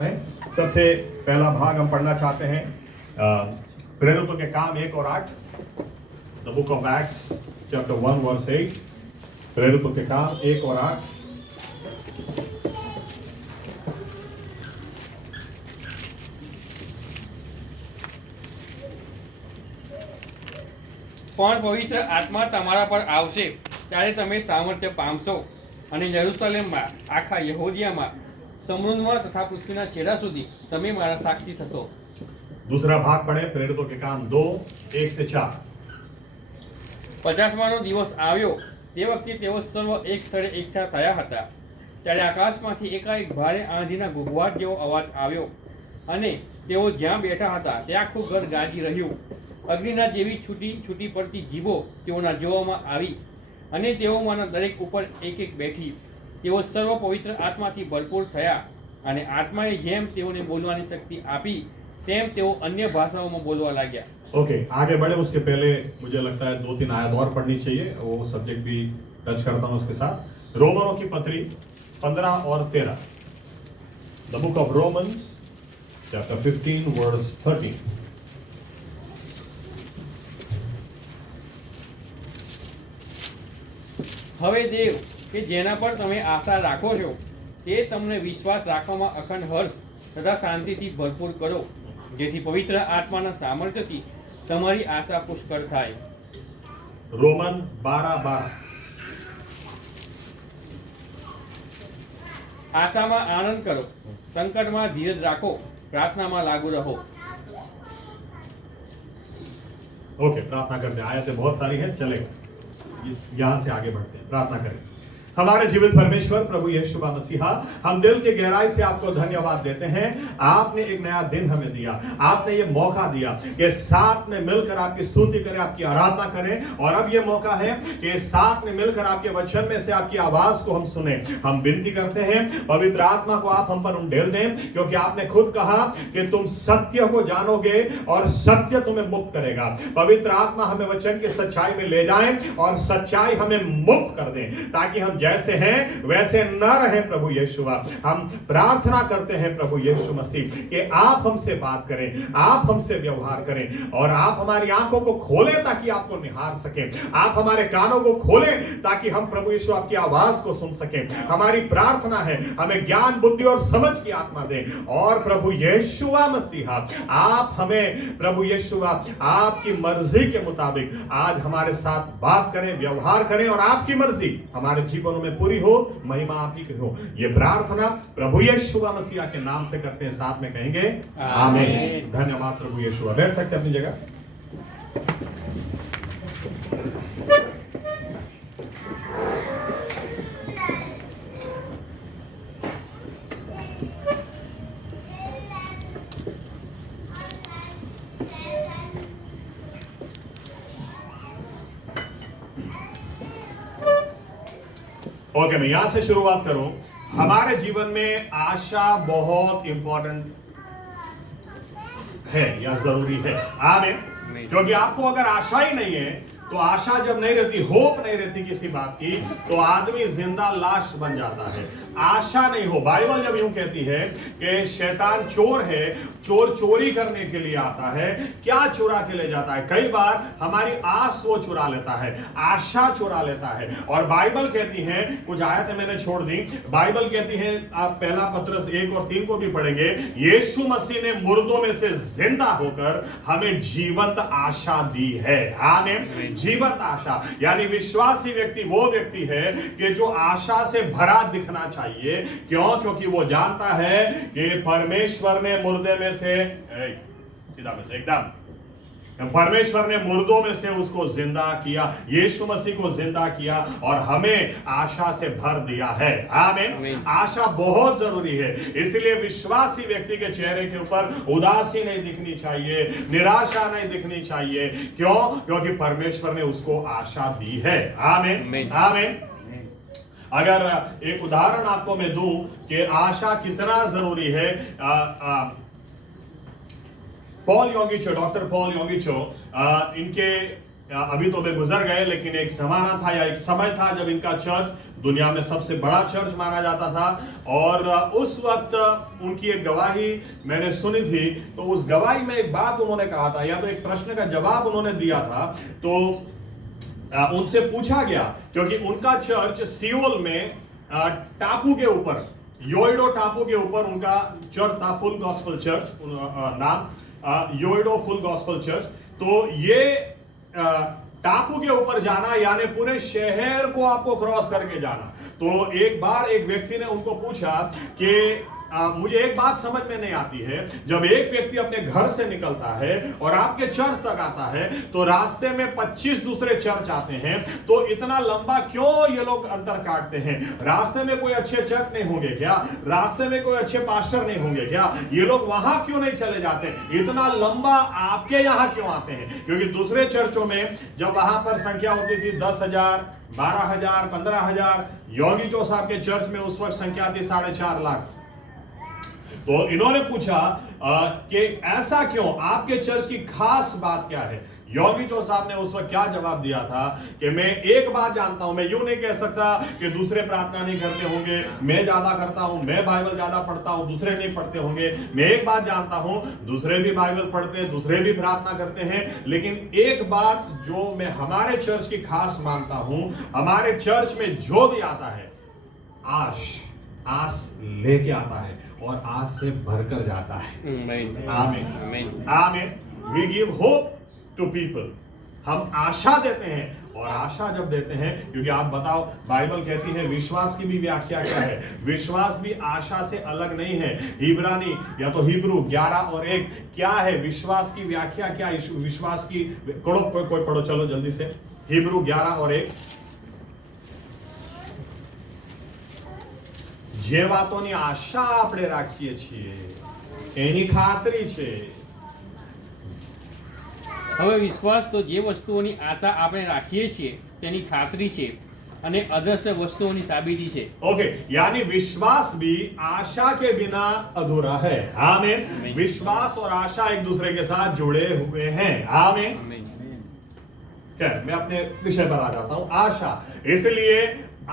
है। सबसे पहला भाग हम पढ़ना चाहते हैं प्रेरितों के काम 1 और 8, the book of Acts chapter 1 verse 8। प्रेरितों के काम 1 और 8। પણ પવિત્ર આત્મા તમારા પર આવશે ત્યારે તમે સામર્થ્ય પામશો અને યરૂશલેમમાં આખા યહૂદિયામાં સમૃદ્ધમાં તથા પૃથ્વીના છેડા સુધી તમે મારા સાક્ષી થશો। दूसरा भाग पढ़े प्रेरितों के काम 2 1 से 4। 50માનો દિવસ આવ્યો તે વખતે તેઓ સર્વ એક સ્થળે એકઠા થયા હતા ત્યારે આકાશમાંથી એકાએક ભારે આંધીના ઘૂઘવાટ જેવો અવાજ આવ્યો અને તેઓ જ્યાં બેઠા હતા ત્યાં આખું ઘર ગાજી રહ્યું। અગ્નિના જેવી છૂટી છૂટી પડતી જીભો તેઓના જોવામાં આવી અને તેઓમાંના દરેક ઉપર એક એક બેઠી। તેઓ સર્વ પવિત્ર આત્માથી ભરપૂર થયા અને આત્માએ જેમ તેઓને બોલવાની શક્તિ આપી તેમ તેઓ अन्य ભાષાઓમાં બોલવા लाग्યા। ओके, आगे बढ़े उसके पहले मुझे लगता है 2-3 आयत और पढ़नी चाहिए, वो सब्जेक्ट भी टच करता हूं उसके साथ। रोमनों की पत्री 15 और 13, the book of Romans chapter 15 verse 13। હવે દેવ કે જેના પર તમે આશા રાખો છો તે તમને વિશ્વાસ રાખવામાં અખંડ હર્ષ તથા શાંતિથી ભરપૂર કરો જેથી પવિત્ર આત્માના સામર્થ્યથી તમારી આશા પુષ્કળ થાય। रोमन 12:12। આશામાં આનંદ કરો, સંકટમાં ધીરજ રાખો, પ્રાર્થનામાં लागू रहो। ओके, प्रार्थना करते हैं। आयतें बहुत सारी हैं, चलेगा, यहां से आगे बढ़ते हैं। प्रार्थना करें। हमारे जीवित परमेश्वर प्रभु यीशु मसीहा, हम दिल के गहराई से आपको धन्यवाद देते हैं। आपने एक नया दिन हमें दिया, आपने ये मौका दिया कि साथ में मिलकर आपकी स्तुति करें, आपकी आराधना करें। और अब ये मौका है कि साथ में मिलकर आपके वचन में से आपकी आवाज को हम सुने। हम विनती करते हैं पवित्र आत्मा को आप हम पर उंडेल दें, क्योंकि आपने खुद कहा कि तुम सत्य को जानोगे और सत्य तुम्हें मुक्त करेगा। पवित्र आत्मा हमें वचन की सच्चाई में ले जाए और सच्चाई हमें मुक्त कर दें, ताकि हम जैसे हैं वैसे न रहें। प्रभु यीशु, हम प्रार्थना करते हैं प्रभु यीशु मसीह कि आप हमसे बात करें, आप हमसे व्यवहार करें और आप हमारी आंखों को खोलें ताकि आपको निहार सकें। आप हमारे कानों को खोलें ताकि हम प्रभु यीशु आपकी आवाज को सुन सकें। हमारी प्रार्थना है हमें ज्ञान बुद्धि और समझ की आत्मा दें। और प्रभु यीशु मसीहा, आप हमें प्रभु यीशु आपकी मर्जी के मुताबिक आज हमारे साथ बात करें, व्यवहार करें और आपकी मर्जी हमारे जीवन में पूरी हो, महिमा आपकी की हो। ये प्रार्थना प्रभु यीशु मसीह के नाम से करते हैं, साथ में कहेंगे आमीन। धन्यवाद प्रभु यीशु। बैठ सकते हैं अपनी जगह। ओके, मैं यहां से शुरुआत करूं। हमारे जीवन में आशा बहुत इंपॉर्टेंट है या जरूरी है। आमीन। क्योंकि आपको अगर आशा ही नहीं है, तो आशा जब नहीं रहती, होप नहीं रहती किसी बात की, तो आदमी जिंदा लाश बन जाता है। आशा नहीं हो, बाइबल जब यूं कहती है कि शैतान चोर है, चोर चोरी करने के लिए आता है, क्या चुरा के ले जाता है? कई बार हमारी आस वो चुरा लेता है, आशा चुरा लेता है। और बाइबल कहती है, कुछ आयतें मैंने छोड़ दी, बाइबल कहती है, आप पहला पत्रस 1 और 3 को भी पढ़ेंगे, यीशु मसीह ने मुर्दों में से जिंदा होकर हमें जीवंत आशा दी है। आमीन। जीवंत आशा यानी विश्वासी व्यक्ति वो व्यक्ति है कि जो आशा से भरा दिखना चाहिए। क्यों? क्योंकि वो जानता है कि परमेश्वर ने मुर्दे में से सीधा में से एकदम परमेश्वर ने मुर्दों में से उसको जिंदा किया, यीशु मसीह को जिंदा किया और हमें आशा से भर दिया है। आमीन। आशा बहुत जरूरी है, इसलिए विश्वासी व्यक्ति के चेहरे के ऊपर उदासी नहीं दिखनी चाहिए, निराशा नहीं दिखनी चाहिए। क्यों? क्योंकि परमेश्वर ने उसको आशा दी है। आमीन। आमीन। अगर एक उदाहरण आपको मैं दूं कि आशा कितना जरूरी है, पॉल योंगिचो, डॉक्टर पॉल योंगिचो, इनके अभी तो वे गुजर गए, लेकिन एक जमाना था या एक समय था जब इनका चर्च दुनिया में सबसे बड़ा चर्च माना जाता था। और उस वक्त उनकी एक गवाही मैंने सुनी थी। तो उस गवाही में एक बात उन्होंने कहा था, या तो एक प्रश्न का जवाब उन्होंने दिया था। तो उनसे पूछा गया, क्योंकि उनका चर्च सियोल में टापू के ऊपर, योइडो टापू के ऊपर उनका चर्च था, फुल गॉस्पेल चर्च नाम, योइडो फुल गॉस्पेल चर्च। तो ये टापू के ऊपर जाना यानी पूरे शहर को आपको क्रॉस करके जाना। तो एक बार एक व्यक्ति ने उनको पूछा कि मुझे एक बात समझ में नहीं आती है, जब एक व्यक्ति अपने घर से निकलता है और आपके चर्च तक आता है तो रास्ते में 25 दूसरे चर्च आते हैं, तो इतना लंबा क्यों ये लोग अंतर काटते हैं? रास्ते में कोई अच्छे चर्च नहीं होंगे क्या? रास्ते में कोई अच्छे पास्टर नहीं होंगे क्या? ये लोग वहां क्यों नहीं चले जाते? इतना लंबा आपके यहां क्यों आते हैं? क्योंकि दूसरे चर्चों में जब वहां पर संख्या होती थी 10,000, 12,000, 15,000, योगी जो साहब के चर्च में उस वक्त संख्या थी 4.5 लाख। तो इन्होंने पूछा कि ऐसा क्यों, आपके चर्च की खास बात क्या है? योगी जो साहब ने उस वक्त क्या जवाब दिया था कि मैं एक बात जानता हूं, मैं यूं नहीं कह सकता कि दूसरे प्रार्थना नहीं करते होंगे, मैं ज्यादा करता हूं, मैं बाइबल ज्यादा पढ़ता हूं, दूसरे नहीं पढ़ते होंगे। मैं एक बात जानता हूं, दूसरे भी बाइबल पढ़ते हैं, दूसरे भी प्रार्थना करते हैं, लेकिन एक बात जो मैं हमारे चर्च की खास मानता हूं, हमारे चर्च में जो भी आता है आस लेके आता है और आस से भरकर जाता है। आमीन आमीन। We give hope to people, हम आशा देते हैं। और आशा जब देते हैं, क्योंकि आप बताओ, बाइबल कहती है विश्वास की भी व्याख्या क्या है? विश्वास भी आशा से अलग नहीं है। इब्रानी या तो हिब्रू 11 और 1 क्या है? विश्वास की व्याख्या क्या? विश्वास की कोई पढ़ो, चलो जल्दी से, हिब्रू 11 और 1। જે વાતોની આશા આપણે રાખીએ છીએ એની ખાતરી છે। હવે વિશ્વાસ તો જે વસ્તુઓની આશા આપણે રાખીએ છીએ તેની ખાતરી છે અને અદ્રશ્ય વસ્તુઓની સાબિતી છે। ओके, यानी विश्वास भी आशा के बिना अधूरा है। आमीन। विश्वास और आशा एक दूसरे के साथ जुड़े हुए हैं। आमीन। खैर, मैं अपने विषय पर आ जाता हूं, आशा। इसलिए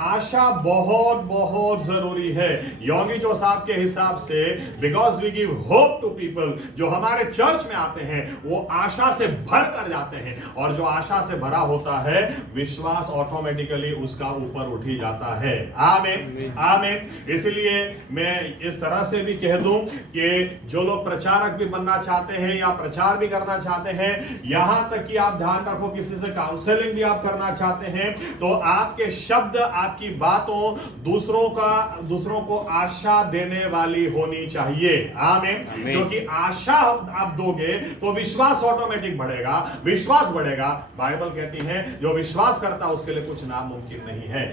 आशा बहुत बहुत जरूरी है। योगी जो साहब के हिसाब से, because we give hope to people, जो हमारे चर्च में आते हैं वो आशा से भर कर जाते हैं, और जो आशा से भरा होता है विश्वास ऑटोमेटिकली उसका ऊपर उठ ही जाता है। आमीन आमीन। इसलिए मैं इस तरह से भी कह दूं कि जो लोग प्रचारक भी बनना चाहते हैं या प्रचार भी करना चाहते हैं, यहां तक कि आप ध्यान रखो, किसी से काउंसलिंग भी आप करना चाहते हैं, तो आपके शब्द, आपकी बातों दूसरों को आशा देने वाली होनी चाहिए। आमीन। क्योंकि आशा आप दोगे तो विश्वास ऑटोमेटिक बढ़ेगा, विश्वास बढ़ेगा। बाइबल कहती है जो विश्वास करता है उसके लिए कुछ नामुमकिन नहीं है,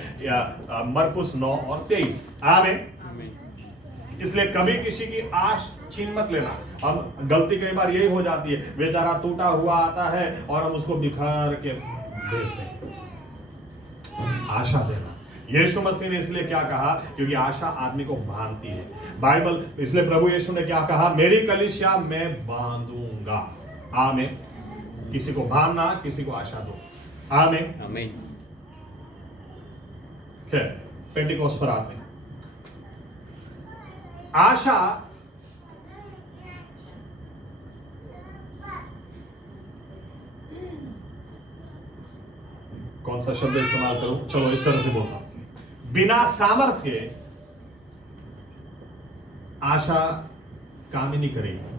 मरकुस 9 और 23। आमीन। इसलिए कभी किसी की आश छीन मत लेना। हम गलती कई बार यही हो जाती है, बेचारा टूटा हुआ आता है और हम उसको बिखार के भेजते हैं। आशा देना, यीशु मसीह ने इसलिए क्या कहा? क्योंकि आशा आदमी को बांधती है। बाइबल, इसलिए प्रभु यीशु ने क्या कहा? मेरी कलीसिया मैं बांधूंगा। आमीन। किसी को बांधना, किसी को आशा दो। आमीन आमीन। खैर, पेंटिकोस्ट पर आते हैं। आशा कौन सा शब्द इस्तेमाल करूं? चलो इस तरह से बोलता हूं, बिना सामर्थ्य के आशा काम ही नहीं करेगी।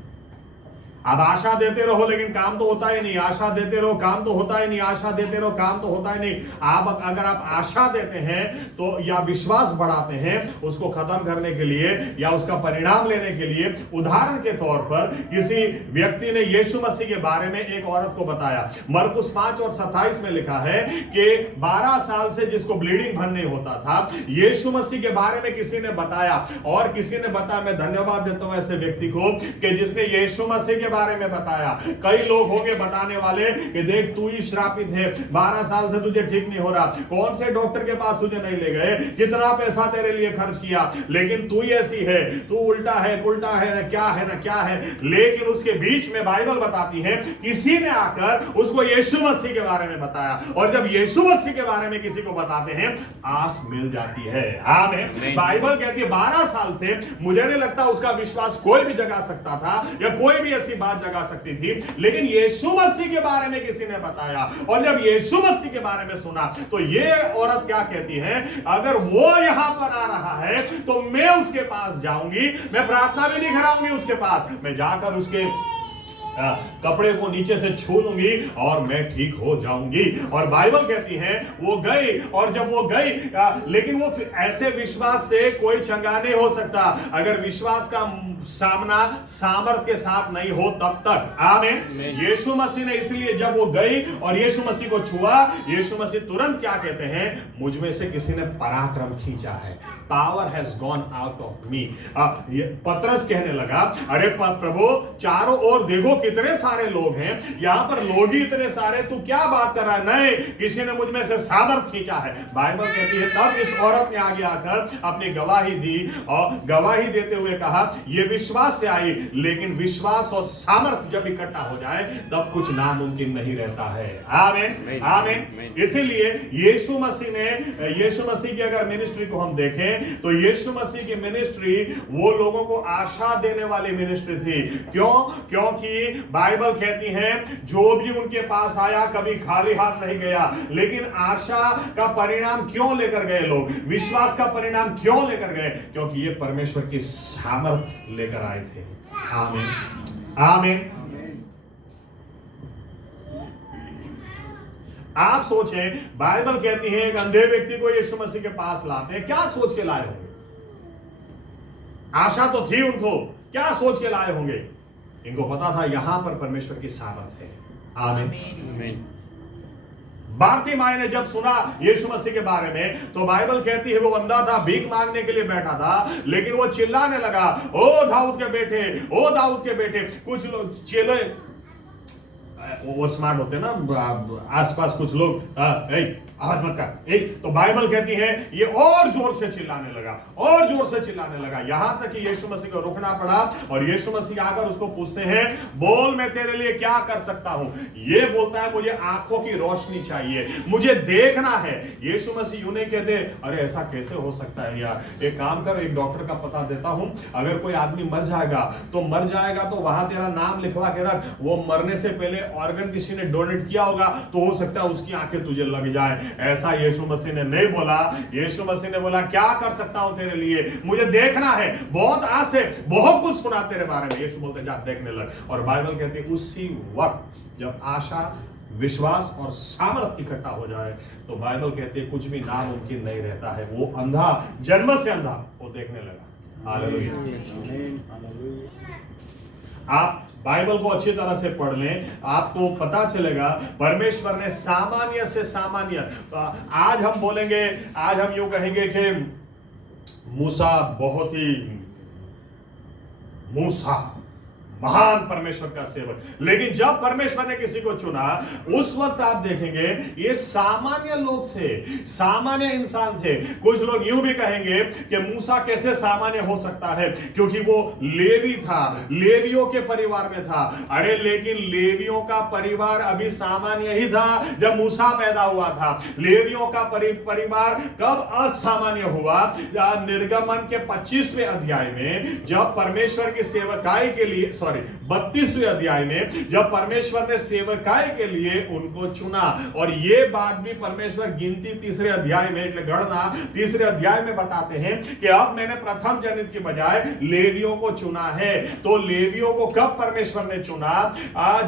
अब आशा देते रहो लेकिन काम तो होता ही नहीं, आशा देते रहो काम तो होता ही नहीं, आशा देते रहो काम तो होता ही नहीं। आप अगर आप आशा देते हैं तो, या विश्वास बढ़ाते हैं उसको खत्म करने के लिए या उसका परिणाम लेने के लिए, उदाहरण के तौर पर किसी व्यक्ति ने यीशु मसीह के बारे में एक औरत को बताया। मरकुस 5 और 27 में लिखा है कि 12 साल से जिसको ब्लीडिंग बंद नहीं होता था, यीशु मसीह के बारे में किसी ने बताया, और किसी ने बताया, मैं धन्यवाद देता हूं ऐसे व्यक्ति को कि जिसने यीशु मसीह के बारे में बताया। कई लोग होंगे बताने वाले कि देख तू ही श्रापित है, 12 साल से तुझे ठीक नहीं हो रहा, कौन से डॉक्टर के पास तुझे नहीं ले गए, कितना पैसा तेरे लिए खर्च किया, लेकिन तू ही ऐसी है, तू उल्टा है पुल्टा है, ना क्या है ना क्या है। लेकिन उसके बीच में बाइबल बताती है किसी ने आकर उसको यीशु मसीह के बारे में बताया, और जब यीशु मसीह के बारे में किसी को बताते हैं आस मिल जाती है। आमीन। बाइबल कहती है 12 साल से मुझे नहीं लगता उसका विश्वास कोई भी जगा सकता था या कोई भी ऐसी बात जगा सकती थी, लेकिन यीशु मसीह के बारे में किसी ने बताया, और जब यीशु मसीह के बारे में सुना तो ये औरत क्या कहती है, अगर वो यहां पर आ रहा है तो मैं उसके पास जाऊंगी, मैं प्रार्थना भी नहीं कराऊंगी उसके पास, मैं जाकर उसके कपड़े को नीचे से छू लूंगी और मैं ठीक हो जाऊंगी। और बाइबल कहती है वो गई, और जब वो गई लेकिन वो ऐसे विश्वास से कोई चंगा नहीं हो सकता अगर विश्वास का सामना सामर्थ के साथ नहीं हो तब तक। आमीन। यीशु मसीह ने इसलिए जब वो गई और यीशु मसीह को छुआ, यीशु मसीह तुरंत क्या कहते हैं, मुझ में से किसी ने पराक्रम खींचा है, power has gone out of me. पतरस कहने लगा अरे प्रभु चारों ओर देखो कितने सारे लोग हैं, यहां पर लोग ही इतने सारे, तू क्या बात कर रहा है, नहीं किसी ने मुझ में से सामर्थ खींचा है। बाइबल कहती है तब इस औरत ने आगे आकर अपनी गवाही दी, और गवाही देते हुए कहा ये विश्वास से आई, लेकिन विश्वास और सामर्थ जब इकट्ठा हो जाए तब कुछ नामुमकिन नहीं रहता है। आमीन। आमीन। इसीलिए यीशु मसीह की अगर मिनिस्ट्री को हम देखें तो यीशु मसीह की मिनिस्ट्री वो लोगों को आशा देने वाली मिनिस्ट्री थी। क्यों? क्योंकि बाइबल कहती है जो भी उनके पास आया कभी खाली हाथ नहीं गया, लेकिन आशा का परिणाम क्यों लेकर गए लोग, विश्वास का परिणाम क्यों लेकर गए, क्योंकि ये परमेश्वर की सामर्थ लेकर आए थे। आमीन। आमीन। आप सोचें, बाइबल कहती है एक अंधे व्यक्ति को यीशु मसीह के पास लाते हैं, क्या सोच के लाए होंगे? आशा तो थी उनको, क्या सोच के लाए होंगे? इनको पता था यहां पर परमेश्वर की सामर्थ है। आमीन। बारतीमाई ने जब सुना यीशु मसीह के बारे में तो बाइबल कहती है वो अंधा था, भीख मांगने के लिए बैठा था, लेकिन वो चिल्लाने लगा ओ दाऊद के बेटे, ओ दाऊद के बेटे। कुछ लोग चेले वो स्मार्ट होते हैं ना, आसपास कुछ लोग आवाज मत कर, तो बाइबल कहती है ये और जोर से चिल्लाने लगा, और जोर से चिल्लाने लगा, यहां तक कि यीशु मसीह को रुकना पड़ा, और यीशु मसीह आकर उसको पूछते हैं बोल मैं तेरे लिए क्या कर सकता हूं। ये बोलता है मुझे आंखों की रोशनी चाहिए, मुझे देखना है। यीशु मसीह यूं नहीं कहते अरे ऐसा कैसे हो सकता है यार, एक काम कर, एक डॉक्टर का पता देता हूं, अगर कोई आदमी मर जाएगा तो वहां तेरा नाम लिखवा के रख, वो मरने से पहले ऑर्गन किसी ने डोनेट किया होगा तो हो सकता है उसकी आंखें तुझे लग जाए। ऐसा यीशु मसीह ने नहीं बोला। यीशु मसीह ने बोला क्या कर सकता हूं तेरे लिए, मुझे देखना है, बहुत आस है, बहुत कुछ सुना तेरे बारे में। यीशु बोलते जा देखने लग। और बाइबल कहती है उसी वक्त जब आशा, विश्वास और सामर्थ इकट्ठा हो जाए तो बाइबल कहती है कुछ भी नामुमकिन नहीं रहता है। वो अंधा, जन्म से अंधा, वो देखने लगा। हालेलुया। आप बाइबल को अच्छी तरह से पढ़ लें, आपको पता चलेगा परमेश्वर ने सामान्य से सामान्य, आज हम बोलेंगे, आज हम यूं कहेंगे कि मूसा बहुत ही महान परमेश्वर का सेवक, लेकिन जब परमेश्वर ने किसी को चुना उस वक्त आप देखेंगे ये सामान्य लोग थे, सामान्य इंसान थे। कुछ लोग यूं भी कहेंगे कि मूसा कैसे सामान्य हो सकता है क्योंकि वो लेवी था, लेवियों के परिवार में था। अरे लेकिन लेवियों का परिवार अभी सामान्य ही था जब मूसा पैदा हुआ था। लेवियों का परिवार कब असामान्य हुआ? निर्गमन के 25वें अध्याय में जब परमेश्वर की सेवकाई के लिए 32वें अध्याय में जब परमेश्वर ने सेवकाई के लिए उनको चुना, और ये बात भी परमेश्वर गिनती 3रे अध्याय में, गणना 3रे अध्याय में बताते हैं कि अब मैंने प्रथम जनित के बजाय लेवियों को चुना है। तो लेवियों को कब परमेश्वर ने चुना?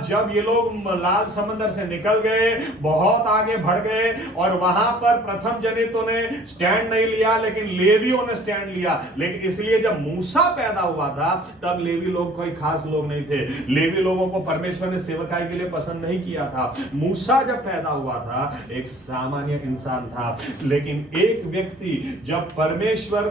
जब ये लोग लाल समंदर से निकल गए, बहुत आगे बढ़ गए, और वहां पर प्रथम जनितों ने स्टैंड नहीं लिया लेकिन लेवियों ने स्टैंड लिया। लेकिन इसलिए जब मूसा पैदा हुआ था तब लेवी लोग कोई खास लोग नहीं थे, लेवी लोगों को परमेश्वर ने सेवकाई के लिए पसंद नहीं किया था। मूसा जब पैदा हुआ था एक सामान्य इंसान था, लेकिन एक व्यक्ति जब परमेश्वर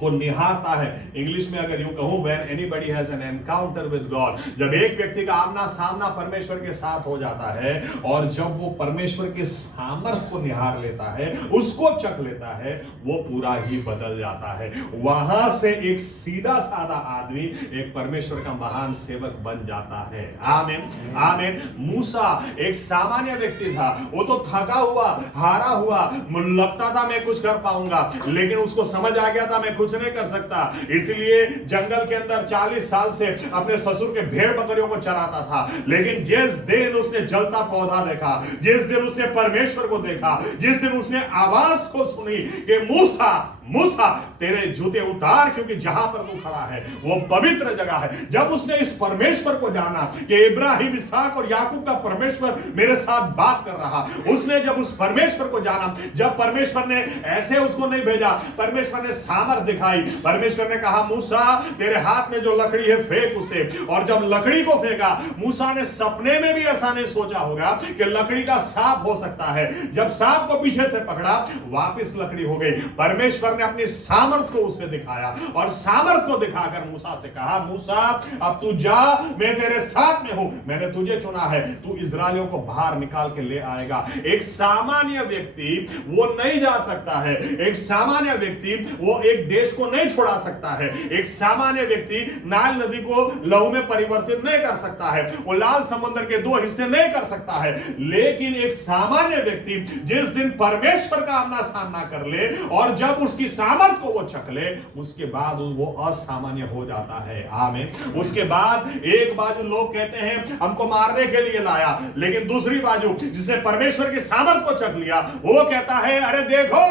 को निहारता है। इंग्लिश में अगर यूं कहूं, when anybody has an encounter with God, जब एक व्यक्ति का आमना सामना परमेश्वर के साथ हो जाता है और जब वो परमेश्वर के सामर्थ्य को निहार लेता है, उसको चख लेता है, वो पूरा ही बदल जाता है। वहां से एक सीधा साधा आदमी एक परमेश्वर का महान सेवक बन जाता है। आमीन आमीन। मूसा एक सामान्य व्यक्ति था, वो तो थका हुआ, हारा हुआ, लगता था मैं कुछ कर पाऊंगा, लेकिन उसको समझ आ गया था मैं कुछ नहीं कर सकता, इसलिए जंगल के अंदर 40 साल से अपने ससुर के भेड़ बकरियों को चराता था। लेकिन जिस दिन उसने जलता पौधा देखा, जिस दिन उसने परमेश्वर को देखा, जिस दिन उसने आवाज को सुनी कि मूसा मूसा तेरे जूते उतार, क्योंकि जहां पर तू खड़ा है वो पवित्र जगह है। जब उसने इस परमेश्वर को जाना कि इब्राहिम, इसहाक और याकूब का परमेश्वर मेरे साथ बात कर रहा, उसने जब उस परमेश्वर को जाना, जब परमेश्वर ने ऐसे उसको नहीं भेजा, परमेश्वर ने सामर्थ दिखाई, परमेश्वर ने कहा मूसा तेरे हाथ में जो लकड़ी है फेंक उसे। और जब लकड़ी को फेंका, मूसा ने सपने में भी ऐसा नहीं सोचा होगा कि लकड़ी का सांप हो सकता है। जब सांप को पीछे से पकड़ा, वापस लकड़ी हो गई। परमेश्वर ने अपनी सामर्थ को उसे दिखाया और सामर्थ को दिखाकर मूसा से कहा, मूसा अब तू जा, मैं तेरे साथ में हूं, मैंने तुझे चुना है, तू इस्राएलियों को बाहर निकाल के ले आएगा। एक सामान्य व्यक्ति वो नहीं जा सकता है, एक सामान्य व्यक्ति वो एक देश को नहीं छोड़ा सकता है, एक सामान्य व्यक्ति नाइल नदी को लहू में परिवर्तित नहीं कर सकता है, वो लाल समुद्र के 2 हिस्से नहीं कर सकता है। लेकिन एक सामान्य व्यक्ति जिस दिन परमेश्वर का आमना सामना कर ले और जब उसकी सामर्थ को वो चख ले, उसके बाद वो असामान्य हो जाता है। आमीन। उसके बाद एक बाजू लोग कहते हैं हमको मारने के लिए लाया, लेकिन दूसरी बाजू जिसे परमेश्वर की सामर्थ को चख लिया, वो कहता है अरे देखो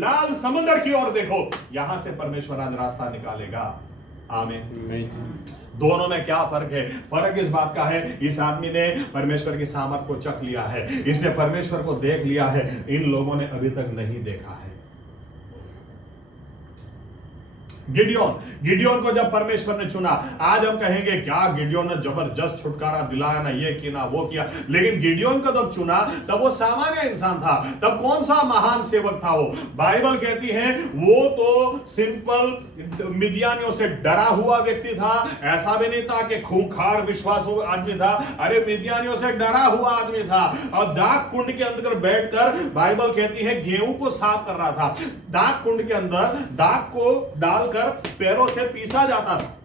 लाल समुद्र की ओर देखो, यहां से परमेश्वर आज रास्ता निकालेगा। आमीन। दोनों में क्या फर्क है? फर्क इस बात का है, इस आदमी ने परमेश्वर की सामर्थ को चख लिया है, इसने परमेश्वर को देख लिया है, इन लोगों ने अभी तक नहीं देखा है। गिडियोन को जब परमेश्वर ने चुना, आज हम कहेंगे क्या गिडियोन ने जबरदस्त छुटकारा दिलाया ना, ये किया ना वो किया, लेकिन गिडियोन को जब चुना तब वो सामान्य इंसान था। तब कौन सा महान सेवक था वो? बाइबल कहती है वो तो सिंपल मिडियानियों से डरा हुआ व्यक्ति था। ऐसा भी नहीं था कि खूंखार विश्वासु आदमी था, अरे मिडियानियों से डरा हुआ आदमी था। और दाग कुंड के अंदर बैठकर बाइबल कहती है गेहूं को साफ कर रहा था। दाग कुंड के अंदर दाग को डालकर पैरों से पीसा जाता था।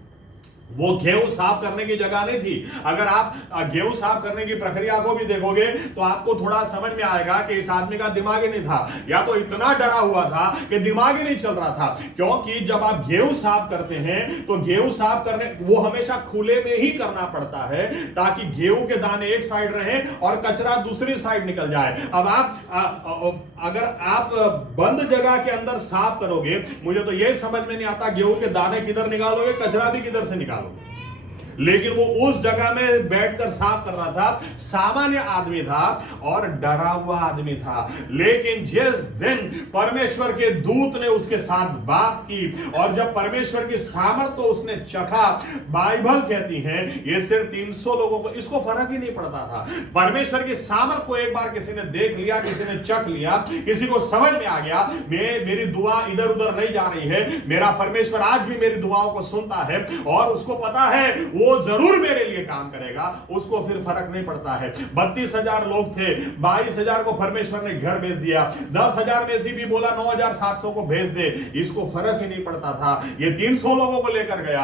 वो गेहूं साफ करने की जगह नहीं थी। अगर आप गेहूं साफ करने की प्रक्रिया को भी देखोगे तो आपको थोड़ा समझ में आएगा कि इस आदमी का दिमाग ही नहीं था, या तो इतना डरा हुआ था कि दिमाग ही नहीं चल रहा था। क्योंकि जब आप गेहूं साफ करते हैं तो गेहूं साफ करने वो हमेशा खुले में ही करना पड़ता है, ताकि गेहूं के दाने एक साइड रहे और कचरा दूसरी साइड निकल जाए। अब आप अगर आप बंद जगह के अंदर साफ करोगे, मुझे तो यह समझ में नहीं आता गेहूं के दाने किधर निकालोगे, कचरा भी किधर से निकालोगे। लेकिन वो उस जगह में बैठकर साफ कर रहा था। सामान्य आदमी था और डरा हुआ आदमी था। लेकिन जिस दिन परमेश्वर के दूत ने उसके साथ बात की और जब परमेश्वर की सामर्थ को उसने चखा, बाइबल कहती है ये सिर्फ 300 लोगों को, इसको फर्क ही नहीं पड़ता था। परमेश्वर की सामर्थ को एक बार किसी ने देख लिया, किसी ने चख लिया, किसी को समझ में आ गया मेरी दुआ इधर उधर नहीं जा रही है, मेरा परमेश्वर आज भी मेरी दुआओं को सुनता है और उसको पता है वो जरूर मेरे लिए काम करेगा, उसको फिर फर्क नहीं पड़ता है। 32,000 लोग थे, 22,000 को परमेश्वर ने घर भेज दिया, 10,000 में से भी बोला 9,700 को भेज दे, इसको फर्क ही नहीं पड़ता था। ये 300 लोगों को लेकर गया।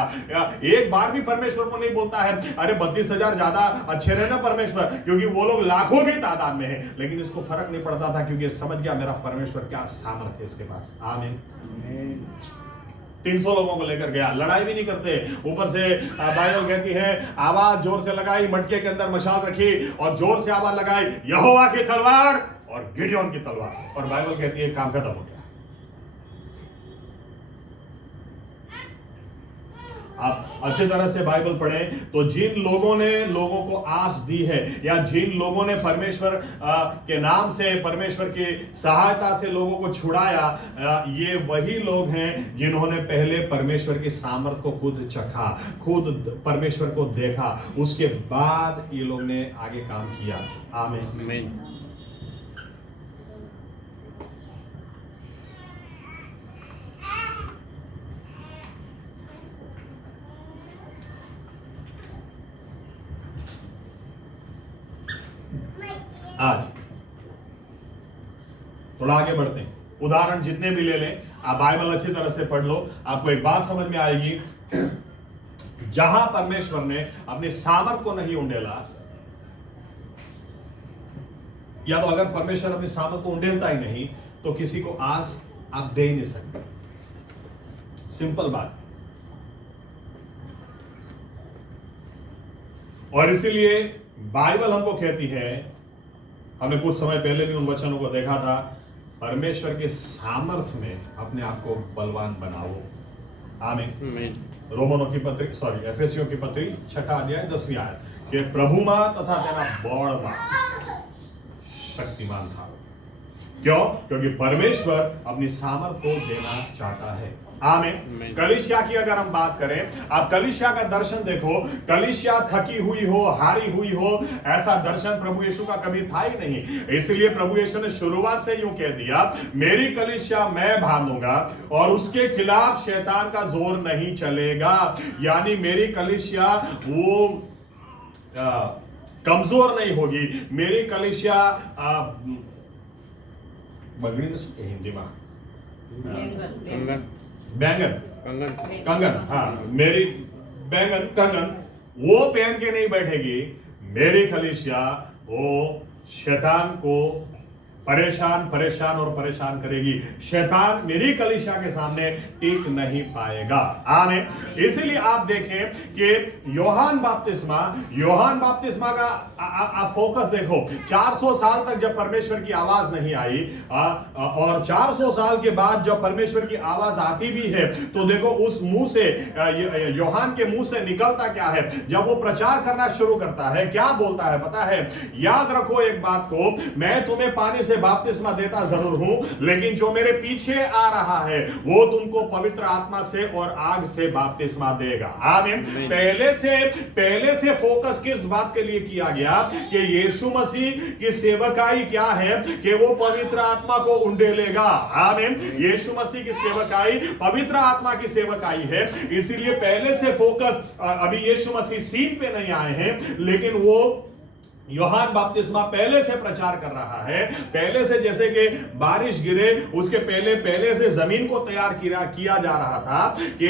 एक बार भी परमेश्वर को नहीं बोलता है अरे 32,000 ज्यादा अच्छे रहे ना परमेश्वर, क्योंकि वो लोग लाखों की तादाद में है, लेकिन इसको फर्क नहीं पड़ता था क्योंकि समझ गया मेरा परमेश्वर क्या सामर्थ है इसके पास। आमीन। 300 लोगों को लेकर गया, लड़ाई भी नहीं करते। ऊपर से बाइबल कहती है आवाज जोर से लगाई, मटके के अंदर मशाल रखी और जोर से आवाज लगाई, यहोवा की तलवार और गिडियोन की तलवार, और बाइबल कहती है काम खत्म हो गया। आप अच्छी तरह से बाइबल पढ़ें तो जिन लोगों ने लोगों को आस दी है, या जिन लोगों ने परमेश्वर के नाम से, परमेश्वर की सहायता से लोगों को छुड़ाया, ये वही लोग हैं जिन्होंने पहले परमेश्वर की सामर्थ को खुद चखा, खुद परमेश्वर को देखा, उसके बाद ये लोग ने आगे काम किया। आमीन। आज थोड़ा आगे बढ़ते हैं, उदाहरण जितने भी ले लें, आप बाइबल अच्छी तरह से पढ़ लो, आपको एक बात समझ में आएगी। जहां परमेश्वर ने अपने सामर्थ को नहीं उंडेला, या तो अगर परमेश्वर अपनी सामर्थ को उंडेलता ही नहीं तो किसी को आस आप दे ही नहीं सकते। सिंपल बात। और इसीलिए बाइबल हमको कहती है, हमने कुछ समय पहले भी उन वचनों को देखा था, परमेश्वर के सामर्थ्य में अपने आप को बलवान बनाओ। आमीन। रोमनों की पत्री, सॉरी एफेसियों की पत्री 6 अध्याय 10वीं आयत कि प्रभुमा तथा तेरा बड़मा शक्तिमान था। क्यों? क्योंकि परमेश्वर अपनी सामर्थ को देना चाहता है। आमीन। कलीसिया की अगर हम बात करें, आप कलीसिया का दर्शन देखो, कलीसिया थकी हुई हो, हारी हुई हो, ऐसा दर्शन प्रभु यीशु का कभी था ही नहीं। इसलिए प्रभु यीशु ने शुरुआत से यूं कह दिया, मेरी कलीसिया मैं बांधूंगा और उसके खिलाफ शैतान का जोर नहीं चलेगा। यानी मेरी कलीसिया वो कमजोर नहीं होगी। मेरी कलीसिया बगड़ी में सुके हिंदी में बैंगन कंगन, हाँ, मेरी बैंगन कंगन वो पहन के नहीं बैठेगी। मेरी कलीसिया वो शैतान को परेशान करेगी। शैतान मेरी कलीसिया के सामने टिक नहीं पाएगा। आमीन। इसीलिए आप देखें कि यूहन्ना बपतिस्मा का आप फोकस देखो, 400 साल तक जब परमेश्वर की आवाज नहीं आई, और 400 साल के बाद जब परमेश्वर की आवाज आती भी है तो देखो उस मुंह से, यूहन्ना के मुंह से निकलता क्या है। जब वो प्रचार करना शुरू करता है, क्या बोलता है पता है? याद रखो एक बात को, मैं तुम्हें पानी से बपतिस्मा देता जरूर हूं, लेकिन जो मेरे पीछे आ रहा है वो तुमको पवित्र आत्मा से और आग से बपतिस्मा देगा। आमीन। पहले से फोकस किस बात के लिए किया गया कि यीशु मसीह की सेवकाई क्या है कि वो पवित्र आत्मा को उंडेलेगा। आमीन। यीशु मसीह की सेवकाई पवित्र आत्मा की सेवकाई है। इसीलिए पहले से फोकस, अभी यीशु मसीह सीन पे नहीं आए हैं, लेकिन वो यूहन्ना बपतिस्मा पहले से प्रचार कर रहा है। पहले से, जैसे कि बारिश गिरे उसके पहले से जमीन को तैयार किया जा रहा था कि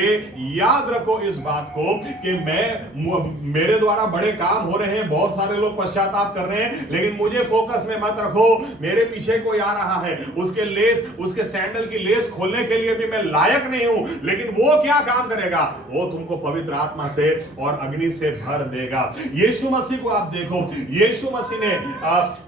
याद रखो इस बात को कि मेरे द्वारा बड़े काम हो रहे हैं, बहुत सारे लोग पश्चाताप कर रहे हैं, लेकिन मुझे फोकस में मत रखो। मेरे पीछे कोई आ रहा है, उसके सैंडल की लेस खोलने के लिए भी मैं लायक नहीं हूं, लेकिन वो क्या काम करेगा? वो तुमको पवित्र आत्मा से और अग्नि से भर देगा। यीशु मसीह को आप देखो, यीशु मसीह ने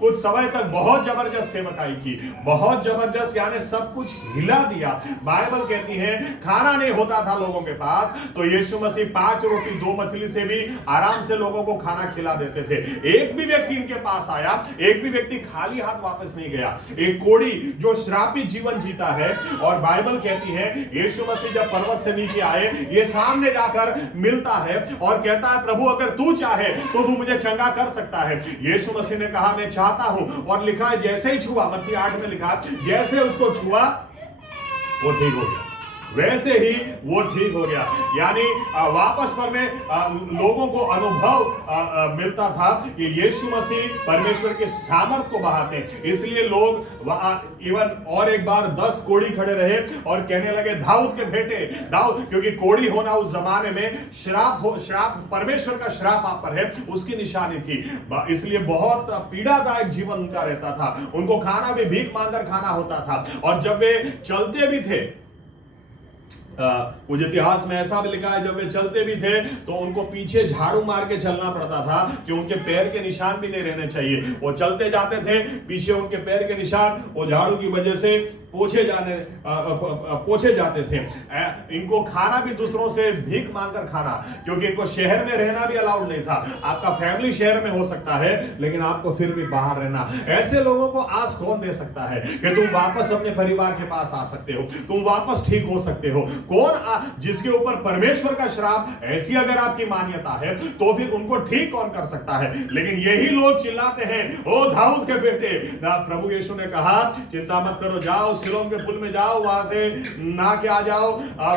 कुछ समय तक बहुत जबरदस्त सेवकाई की, बहुत जबरदस्त, यानी सब कुछ हिला दिया। बाइबल कहती है खाना नहीं होता था लोगों के पास, तो यीशु मसीह 5 रोटी 2 मछली से भी आराम से लोगों को खाना खिला देते थे। एक भी व्यक्ति इनके पास आया, एक भी व्यक्ति खाली हाथ वापस नहीं गया। एक कोढ़ी जो श्रापित जीवन जीता है, और बाइबल कहती है यीशु मसीह जब पर्वत से नीचे आए, ये सामने जाकर मिलता है और कहता है प्रभु अगर तू चाहे तो तू मुझे चंगा कर सकता है। यीशु मसीह ने कहा मैं चाहता हूं, और लिखा है जैसे ही छुआ, मत्ती 8 में लिखा जैसे उसको छुआ वो ठीक हो गया, वैसे ही वो ठीक हो गया। यानी वापस में लोगों को अनुभव मिलता था कि यीशु मसीह परमेश्वर के सामर्थ को बढ़ाते हैं। इसलिए लोग इवन और एक बार 10 कोढ़ी खड़े रहे और कहने लगे दाऊद के बेटे दाऊद, क्योंकि कोढ़ी होना उस जमाने में श्राप, परमेश्वर का श्राप आप पर है, उसकी निशानी थी। इसलिए बहुत पीड़ादायक जीवन उनका रहता था। उनको खाना भी भीख मांगकर खाना होता था, और जब वे चलते भी थे, कुछ इतिहास में ऐसा भी लिखा है जब वे चलते भी थे तो उनको पीछे झाड़ू मार के चलना पड़ता था कि उनके पैर के निशान भी नहीं रहने चाहिए। वो चलते जाते थे, पीछे उनके पैर के निशान वो झाड़ू की वजह से पोछे जाते थे। इनको खाना भी दूसरों से भीख मांगकर खाना, क्योंकि इनको शहर में रहना भी अलाउड नहीं था। आपका फैमिली शहर में हो सकता है, लेकिन आपको फिर भी बाहर रहना। ऐसे लोगों को आस कौन दे सकता है कि तुम वापस अपने परिवार के पास आ सकते हो, तुम वापस ठीक हो सकते हो? जिसके ऊपर परमेश्वर का श्राप, ऐसी अगर आपकी मान्यता है तो फिर उनको ठीक कौन कर सकता है? लेकिन यही लोग चिल्लाते हैं ओ दाऊद के बेटे। प्रभु यीशु ने कहा चिंता मत करो, जाओ सिलोम के पुल में जाओ, वहां से नहा के आ जाओ।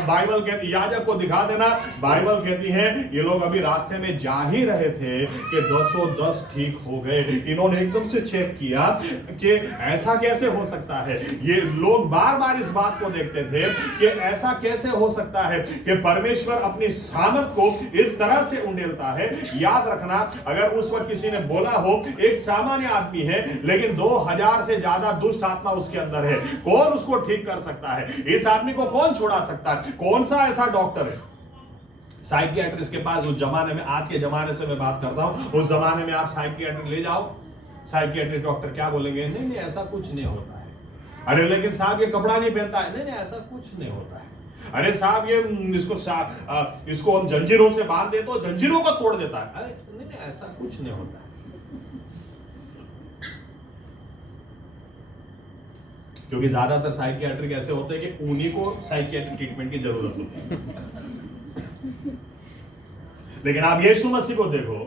बाइबल कहती, याजक को दिखा देना। बाइबल कहती है ये लोग अभी रास्ते में जा ही रहे थे कि 10 ठीक हो गए। इन्होंने एकदम से चेक किया कि ऐसा कैसे हो सकता है। ये लोग बार बार इस बात को देखते थे कि ऐसा कैसे हो सकता है कि परमेश्वर अपनी सामर्थ को इस तरह से उंडेलता है। याद रखना, अगर उस वक्त किसी ने बोला हो एक सामान्य आदमी है लेकिन 2000 से ज्यादा दुष्ट आत्मा उसके अंदर है, कौन उसको ठीक कर सकता है? इस आदमी को कौन छुड़ा सकता है? कौन सा ऐसा डॉक्टर है? साइकियाट्रिस्ट के पास उस जमाने में, आज के जमाने से मैं बात करता हूं, उस जमाने में आप साइकियाट्रिस्ट ले जाओ, साइकियाट्रिस्ट डॉक्टर क्या बोलेंगे? नहीं नहीं ऐसा कुछ नहीं होता है। अरे लेकिन साहब ये कपड़ा नहीं पहनता है, नहीं नहीं ऐसा कुछ नहीं होता है। अरे साहब ये इसको हम जंजीरों से बांध दे तो जंजीरों को तोड़ देता है। अरे नहीं नहीं ऐसा कुछ नहीं होता है। क्योंकि ज्यादातर साइकियाट्रिक ऐसे होते हैं कि उन्हीं को साइकियाट्रिक ट्रीटमेंट की जरूरत होती है। लेकिन आप यीशु मसीह को देखो,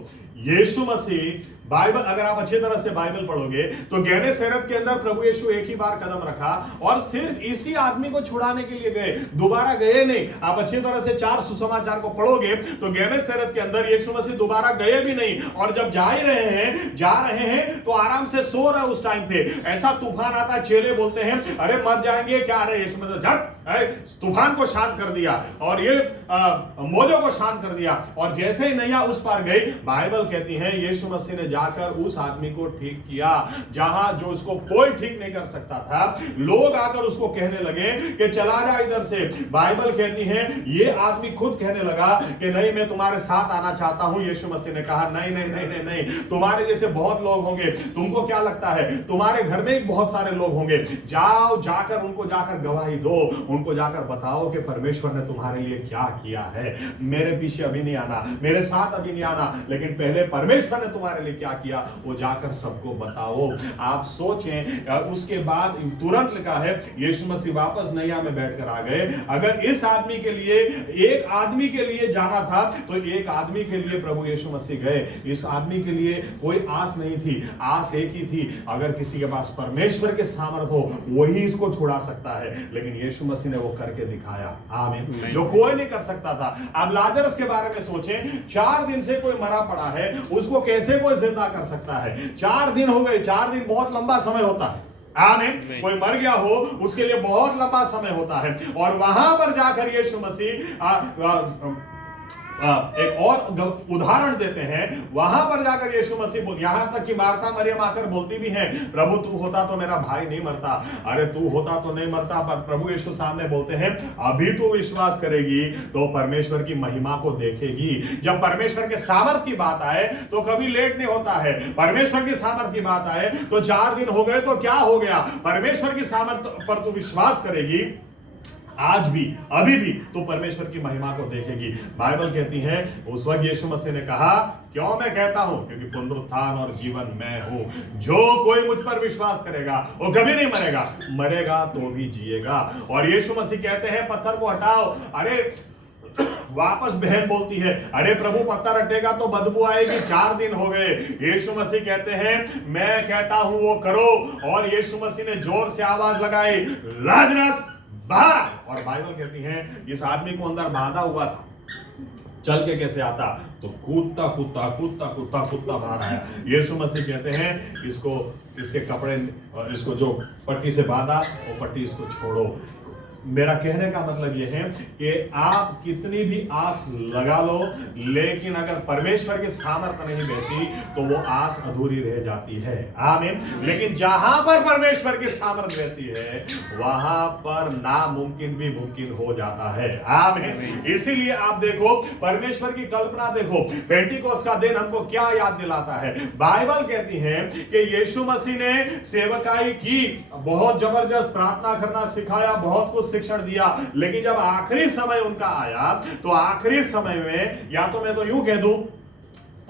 यीशु मसीह, बाइबल, अगर आप अच्छी तरह से बाइबल पढ़ोगे तो गेनेसरेत के अंदर प्रभु यीशु एक ही बार कदम रखा और सिर्फ इसी आदमी को छुड़ाने के लिए गए, दोबारा गए नहीं। आप अच्छी तरह से 4 सुसमाचार को पढ़ोगे तो गेनेसरेत के अंदर यीशु मसीह दोबारा गए भी नहीं, और जब जा रहे हैं तो आराम से सो रहे उस टाइम पे। ऐसा तूफान आता है, चेले बोलते हैं अरे मर जाएंगे क्या? रहे यीशु मसीह झट तूफान को शांत कर दिया और ये मौजों को शांत कर दिया, और जैसे ही नैया उस पार गई, बाइबल कहती है यीशु मसीह ने जाकर उस आदमी को ठीक किया जहां जो उसको कोई ठीक नहीं कर सकता था। लोग आकर उसको कहने लगे कि चला जा इधर से। बाइबल कहती है ये आदमी खुद कहने लगा कि नहीं मैं तुम्हारे साथ आना चाहता हूं। यीशु मसीह ने कहा नहीं नहीं नहीं नहीं नहीं, तुम्हारे जैसे बहुत लोग होंगे, तुमको क्या लगता है तुम्हारे घर में बहुत सारे लोग होंगे, जाओ जाकर उनको जाकर गवाही दो, उनको जाकर बताओ कि परमेश्वर ने तुम्हारे लिए क्या किया है। मेरे पीछे अभी नहीं आना, मेरे साथ अभी नहीं आना, लेकिन पहले परमेश्वर ने तुम्हारे लिए क्या किया वो जाकर सबको बताओ। आप सोचें, उसके बाद तुरंत लिखा है यीशु मसीह वापस नैया में बैठकर आ गए। अगर इस आदमी के लिए, एक आदमी के लिए जाना था तो एक आदमी के लिए प्रभु यीशु मसीह गए। इस आदमी के लिए कोई आस नहीं थी, आस एक ही थी, अगर किसी के पास परमेश्वर के सामर्थ हो वही इसको छुड़ा सकता है। लेकिन यीशु मसीह ने वो करके दिखाया, आमीन, जो कोई नहीं कर सकता था। अब लाजरस के बारे में सोचें, 4 दिन से कोई मरा पड़ा है, उसको कैसे कोई जिंदा कर सकता है? 4 दिन हो गए, 4 दिन बहुत लंबा समय होता है। आमीन। कोई मर गया हो उसके लिए बहुत लंबा समय होता है, और वहां पर जाकर यीशु मसीह एक और उदाहरण देते हैं। वहां पर जाकर यीशु मसीह यहां तक कि मार्था मरियम आकर बोलती भी हैं, प्रभु तू होता तो मेरा भाई नहीं मरता। अरे तू होता तो नहीं मरता, पर प्रभु यीशु सामने बोलते हैं अभी तू विश्वास करेगी तो परमेश्वर की महिमा को देखेगी। जब परमेश्वर के सामर्थ की बात आए तो कभी लेट नहीं होता है। परमेश्वर की सामर्थ की बात आए तो 4 दिन हो गए तो क्या हो गया? परमेश्वर की सामर्थ पर तू विश्वास करेगी, आज भी अभी भी तो परमेश्वर की महिमा को देखेगी। बाइबल कहती है उस वक्त यीशु मसीह ने कहा क्यों मैं कहता हूं, क्योंकि पुनरुत्थान और जीवन मैं हूं। जो कोई मुझ पर विश्वास करेगा वो कभी नहीं मरेगा, मरेगा तो भी जिएगा। और यीशु मसीह कहते हैं पत्थर को हटाओ। अरे वापस बहन बोलती है अरे प्रभु पत्थर हटेगा तो बदबू आएगी, 4 दिन हो गए। यीशु मसीह कहते हैं मैं कहता हूं वो करो, और यीशु मसीह ने जोर से आवाज लगाई लाजरस बाहर। और बाइबल कहती है इस आदमी को अंदर बांधा हुआ था, चल के कैसे आता? तो कूदता कूदता कूदता कूदता कूदता बाहर आया। यीशु मसीह कहते हैं इसको, इसके कपड़े, इसको जो पट्टी से बांधा वो पट्टी इसको छोड़ो। मेरा कहने का मतलब यह है कि आप कितनी भी आस लगा लो, लेकिन अगर परमेश्वर की सामर्थ्य नहीं बहती तो वो आस अधूरी रह जाती है। आमीन। लेकिन जहां पर परमेश्वर की सामर्थ्य बहती है वहां पर नामुमकिन भी मुमकिन हो जाता है। आमीन। इसीलिए आप देखो परमेश्वर की कल्पना देखो, पेंटिकोस्ट का दिन हमको क्या याद दिलाता है? बाइबल कहती है कि यीशु मसीह ने सेवकाई की, बहुत जबरदस्त प्रार्थना करना सिखाया, बहुत कुछ शिक्षण दिया, लेकिन जब आखिरी समय उनका आया तो आखिरी समय में, या तो मैं तो यूं कह दूं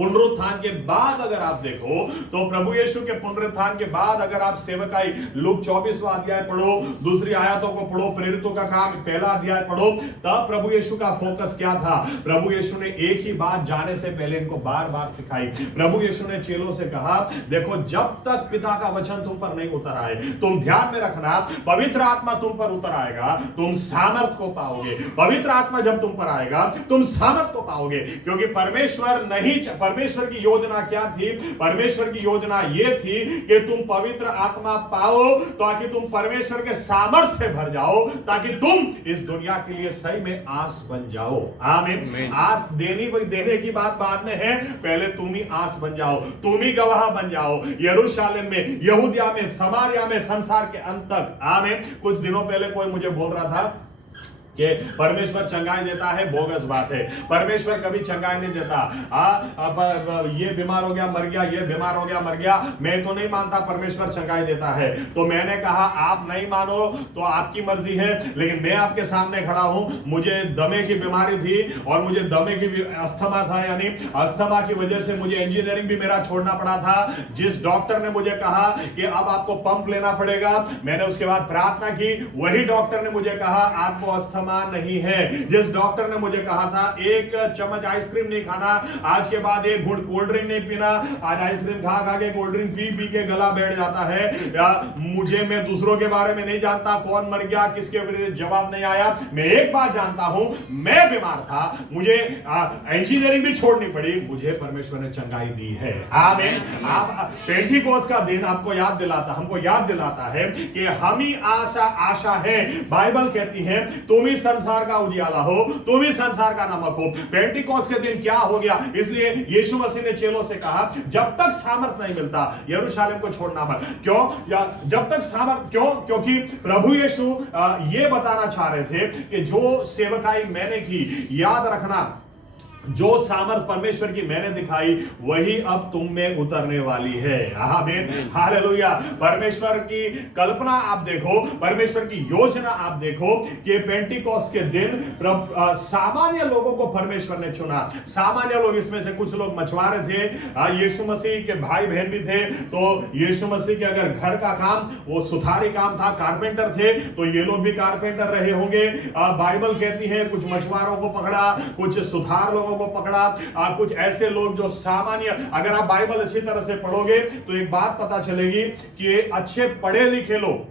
पुनरुत्थान के बाद अगर आप देखो तो प्रभु यीशु के पुनरुत्थान के बाद अगर आप सेवकाई लूक 24वां अध्याय पढ़ो, दूसरी आयतों को पढ़ो, प्रेरितों का काम पहला अध्याय पढ़ो, तब प्रभु यीशु का फोकस क्या था? प्रभु यीशु ने एक ही बात जाने से पहले इनको बार बार सिखाई। प्रभु यीशु ने चेलों से कहा, देखो जब तक पिता का वचन तुम पर नहीं उतर आए, तुम ध्यान में रखना, पवित्र आत्मा तुम पर उतर आएगा, तुम सामर्थ को पाओगे। पवित्र आत्मा जब तुम पर आएगा तुम सामर्थ को पाओगे, क्योंकि परमेश्वर की योजना क्या थी? परमेश्वर की योजना यह थी कि तुम पवित्र आत्मा पाओ ताकि तुम परमेश्वर के सामर्थ से भर जाओ, ताकि तुम इस दुनिया के लिए सही में आस बन जाओ। आमीन। आस देने की बात बाद में है, पहले तुम ही आस बन जाओ, तुम ही गवाह बन जाओ यरूशलेम में, यहूदिया में, समारिया में, संसार के अंत तक। आमीन। कुछ दिनों पहले कोई मुझे बोल रहा था कि परमेश्वर चंगाई देता है, बोगस बात है। परमेश्वर कभी चंगाई नहीं देता। अब ये बीमार हो गया मर गया, ये बीमार हो गया मर गया। मैं तो नहीं मानता परमेश्वर चंगाई देता है। तो मैंने कहा आप नहीं मानो तो आपकी मर्जी है, लेकिन मैं आपके सामने खड़ा हूं। मुझे दमे की बीमारी थी और मुझे दमे की अस्थमा था, यानी अस्थमा की वजह से मुझे इंजीनियरिंग भी मेरा छोड़ना पड़ा था। जिस डॉक्टर ने मुझे कहा कि अब आपको पंप लेना पड़ेगा, मैंने उसके बाद प्रार्थना की, वही डॉक्टर ने मुझे कहा आपको अस्थमा नहीं है। जिस डॉक्टर ने मुझे कहा था एक चम्मच आइसक्रीम नहीं खाना, आज के बाद एक घूंट कोल्ड ड्रिंक नहीं पीना, आज आइसक्रीम खा खा के कोल्ड ड्रिंक पी पी के गला बैठ जाता है। मैं दूसरों के बारे में नहीं जानता कौन मर गया किसके विरुद्ध जवाब नहीं आया। मैं एक बात जानता हूं, मैं बीमार था, मुझे इंजीनियरिंग भी छोड़नी पड़ी, मुझे परमेश्वर ने चंगाई दी है। आमीन। आप पेंटिकोस्ट का दिन आपको याद दिलाता, हमको याद दिलाता है कि हम ही आशा है। बाइबल कहती है तुम ही संसार का उजियाला हो, तुम ही संसार का नमक हो। पेंटिकोस्ट के दिन क्या हो गया? इसलिए यीशु मसीह ने चेलों से कहा जब तक सामर्थ नहीं मिलता यरूशलेम को छोड़ना मत। क्यों? जब तक सामर्थ, क्यों? क्योंकि प्रभु यीशु ये बताना चाह रहे थे कि जो सेवकाई मैंने की, याद रखना, जो सामर्थ परमेश्वर की मैंने दिखाई वही अब तुम में उतरने वाली है। आमीन। हालेलुया। परमेश्वर की कल्पना आप देखो, परमेश्वर की योजना आप देखो कि पेंटिकोस्ट के दिन सामान्य लोगों को परमेश्वर ने चुना। सामान्य लोग, इसमें से कुछ लोग मछुआरे थे, यीशु मसीह के भाई बहन भी थे। तो यीशु मसीह के अगर घर का काम वो सुथारी काम था, कारपेंटर थे, तो ये लोग भी कारपेंटर रहे होंगे। बाइबल कहती है कुछ मछुआरों को पकड़ा, कुछ सुथार लोगों को पकड़ा, कुछ ऐसे लोग जो सामान्य। अगर आप बाइबल अच्छी तरह से पढ़ोगे तो एक बात पता चलेगी कि अच्छे पढ़े लिखे लोग,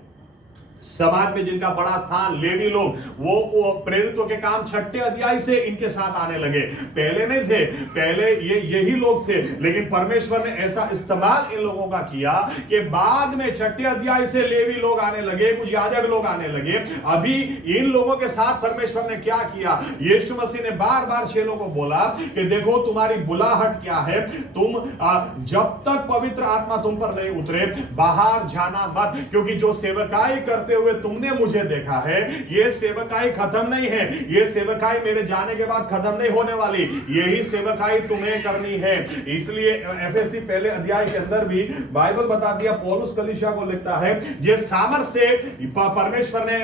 समाज में जिनका बड़ा स्थान, लेवी लोग, वो प्रेरितों के काम 6ठे अध्याय से इनके साथ आने लगे। पहले नहीं थे, पहले यही लोग थे, लेकिन परमेश्वर ने ऐसा इस्तेमाल इन लोगों का किया कि बाद में 6ठे अध्याय से लेवी लोग आने लगे, कुछ याजक लोग आने लगे। अभी इन लोगों के साथ परमेश्वर ने क्या किया? यीशु मसीह ने बार बार चेलों को बोला कि देखो तुम्हारी बुलाहट क्या है, तुम जब तक पवित्र आत्मा तुम पर नहीं उतरे बाहर जाना मत, क्योंकि जो सेवकाई करते हुए तुमने मुझे देखा है, ये सेवकाई खत्म नहीं है, ये सेवकाई मेरे जाने के बाद खत्म नहीं होने वाली, यही सेवकाई तुम्हें करनी है। इसलिए एफएससी पहले अध्याय के अंदर भी बाइबल बता दिया, पौलुस कलीसिया को लिखता है ये सामर्थ से परमेश्वर ने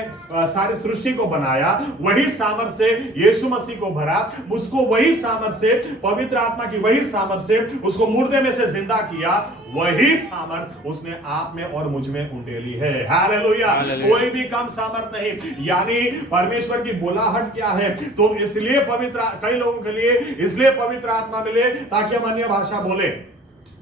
सारी सृष्टि को बनाया, वही सामर्थ से यीशु मसीह को भरा, उसको वही सामर्थ से, पवित्र आत्मा की वही सामर्थ से उसको मुर्दे में से जिंदा किया, वही सामर्थ उसने आप में और मुझ में उंडेली है। हालेलुया। कोई भी कम सामर्थ नहीं। यानी परमेश्वर की बुलाहट क्या है? तो इसलिए कई लोगों के लिए इसलिए पवित्र आत्मा मिले ताकि हम अन्य भाषा बोले।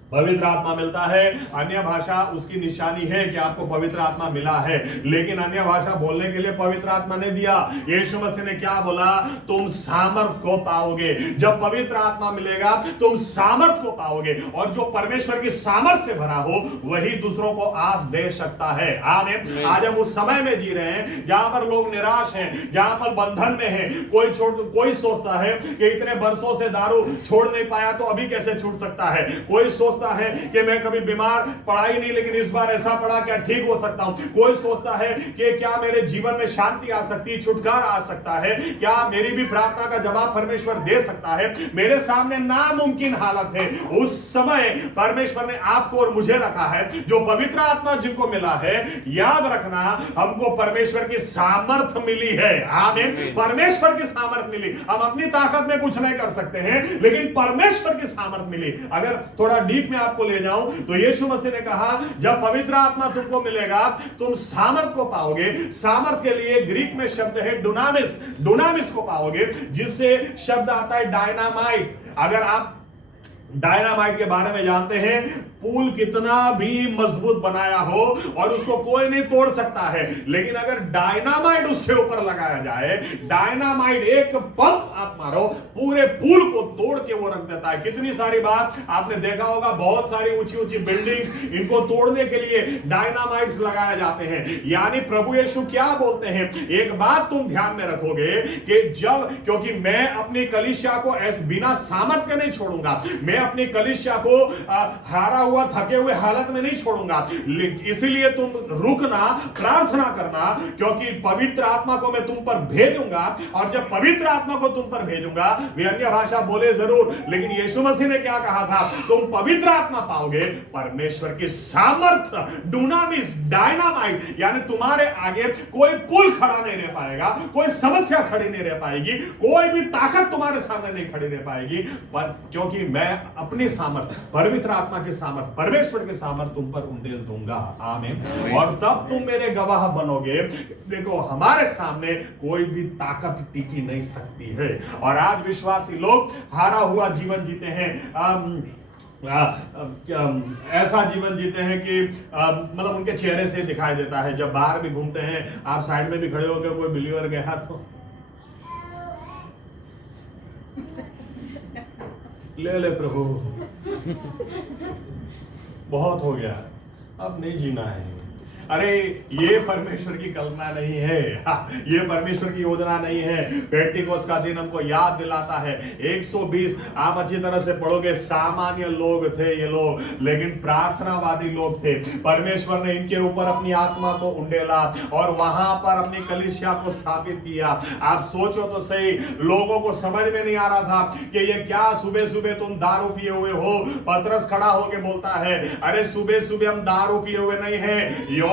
पवित्र आत्मा मिलता है, अन्य भाषा उसकी निशानी है कि आपको पवित्र आत्मा मिला है, लेकिन अन्य भाषा बोलने के लिए पवित्र आत्मा नहीं दिया। यीशु मसीह ने क्या बोला? तुम सामर्थ को पाओगे। जब पवित्र आत्मा मिलेगा तुम सामर्थ को पाओगे, और जो परमेश्वर की सामर्थ से भरा हो वही दूसरों को आस दे सकता है। आमीन। आज हम उस समय में जी रहे हैं जहां पर लोग निराश हैं, जहां पर बंधन में हैं। कोई सोचता है कि इतने वर्षों से दारू छोड़ नहीं पाया तो अभी कैसे छूट सकता है। कोई सोचता सोचता है कि मैं कभी बीमार पड़ा ही नहीं, लेकिन इस बार ऐसा पड़ा, क्या ठीक हो सकता हूं। कोई सोचता है कि क्या मेरे जीवन में शांति आ सकती है, छुटकारा आ सकता है, क्या मेरी भी प्रार्थना का जवाब परमेश्वर दे सकता है। मेरे सामने नामुमकिन हालत है। उस समय परमेश्वर ने आपको और मुझे रखा है। जो पवित्र आत्मा जिनको मिला है, याद रखना, हमको परमेश्वर की सामर्थ मिली है। आमीन। परमेश्वर की सामर्थ मिली। हम अपनी ताकत में कुछ नहीं कर सकते हैं, लेकिन परमेश्वर की सामर्थ मिली। अगर थोड़ा डीप में आपको ले जाऊं तो यीशु मसीह ने कहा, जब पवित्र आत्मा तुमको मिलेगा तुम सामर्थ को पाओगे। सामर्थ के लिए ग्रीक में शब्द है डुनामिस। डुनामिस को पाओगे, जिससे शब्द आता है डायनामाइट। अगर आप डायनामाइट के बारे में जानते हैं, पुल कितना भी मजबूत बनाया हो और उसको कोई नहीं तोड़ सकता है, लेकिन अगर डायनामाइट उसके ऊपर लगाया जाए, डायनामाइट एक पंप आप मारो, पूरे पुल को तोड़ के वो रख देता है। कितनी सारी बार आपने देखा होगा, बहुत सारी ऊंची ऊंची बिल्डिंग्स, इनको तोड़ने के लिए डायनामाइट्स लगाए जाते हैं। यानी प्रभु यीशु क्या बोलते हैं, एक बात तुम ध्यान में रखोगे कि जब, क्योंकि मैं अपनी कलीसिया को ऐसे बिना सामर्थ के नहीं छोड़ूंगा, मैं अपनी कलीसिया को हारा हुआ थके हुए हालत में नहीं छोड़ूंगा। इसलिए तुम रुकना, प्रार्थना करना, क्योंकि पवित्र आत्मा को मैं तुम पर भेजूंगा, और जब पवित्र आत्मा को तुम पर भेजूंगा, वे अन्य भाषा बोले जरूर, लेकिन यीशु मसीह ने क्या कहा था, तुम पवित्र आत्मा पाओगे, परमेश्वर की सामर्थ, डुनामिस, डायनामाइट, यानी तुम्हारे आगे कोई पुल खड़ा नहीं रह पाएगा, कोई समस्या खड़ी नहीं रह पाएगी, कोई भी ताकत तुम्हारे सामने नहीं खड़ी रह पाएगी, पर क्योंकि मैं अपनी सामर्थ, पवित्र आत्मा की सामर्थ, परमेश्वर की सामर्थ तुम पर उंडेल दूंगा। आमीन। और तब तुम मेरे गवाह बनोगे। देखो, हमारे सामने कोई भी ताकत टिकी नहीं सकती है। और आज विश्वासी लोग हारा हुआ जीवन जीते हैं, ऐसा जीवन जीते हैं कि मतलब उनके चेहरे से दिखाई देता है। जब बाहर भी घूमते हैं, आप साइड में भी खड़े हो गए, कोई बिलीवर गया तो ले प्रभु, बहुत हो गया, अब नहीं जीना है। अरे ये परमेश्वर की कल्पना नहीं है, ये परमेश्वर की योजना नहीं है। पेंटिकोस्ट का दिन हमको याद दिलाता है, 120 आप अच्छी तरह से पढ़ोगे, सामान्य लोग थे ये लोग, लेकिन प्रार्थनावादी लोग थे। परमेश्वर ने इनके ऊपर अपनी आत्मा को उंडेला और वहां पर अपनी कलीसिया को स्थापित किया। आप सोचो तो सही, लोगों को समझ में नहीं आ रहा था कि ये क्या, सुबह सुबह तुम दारू पिए हुए हो। पतरस खड़ा होके बोलता है, अरे सुबह सुबह हम दारू पिए हुए नहीं है।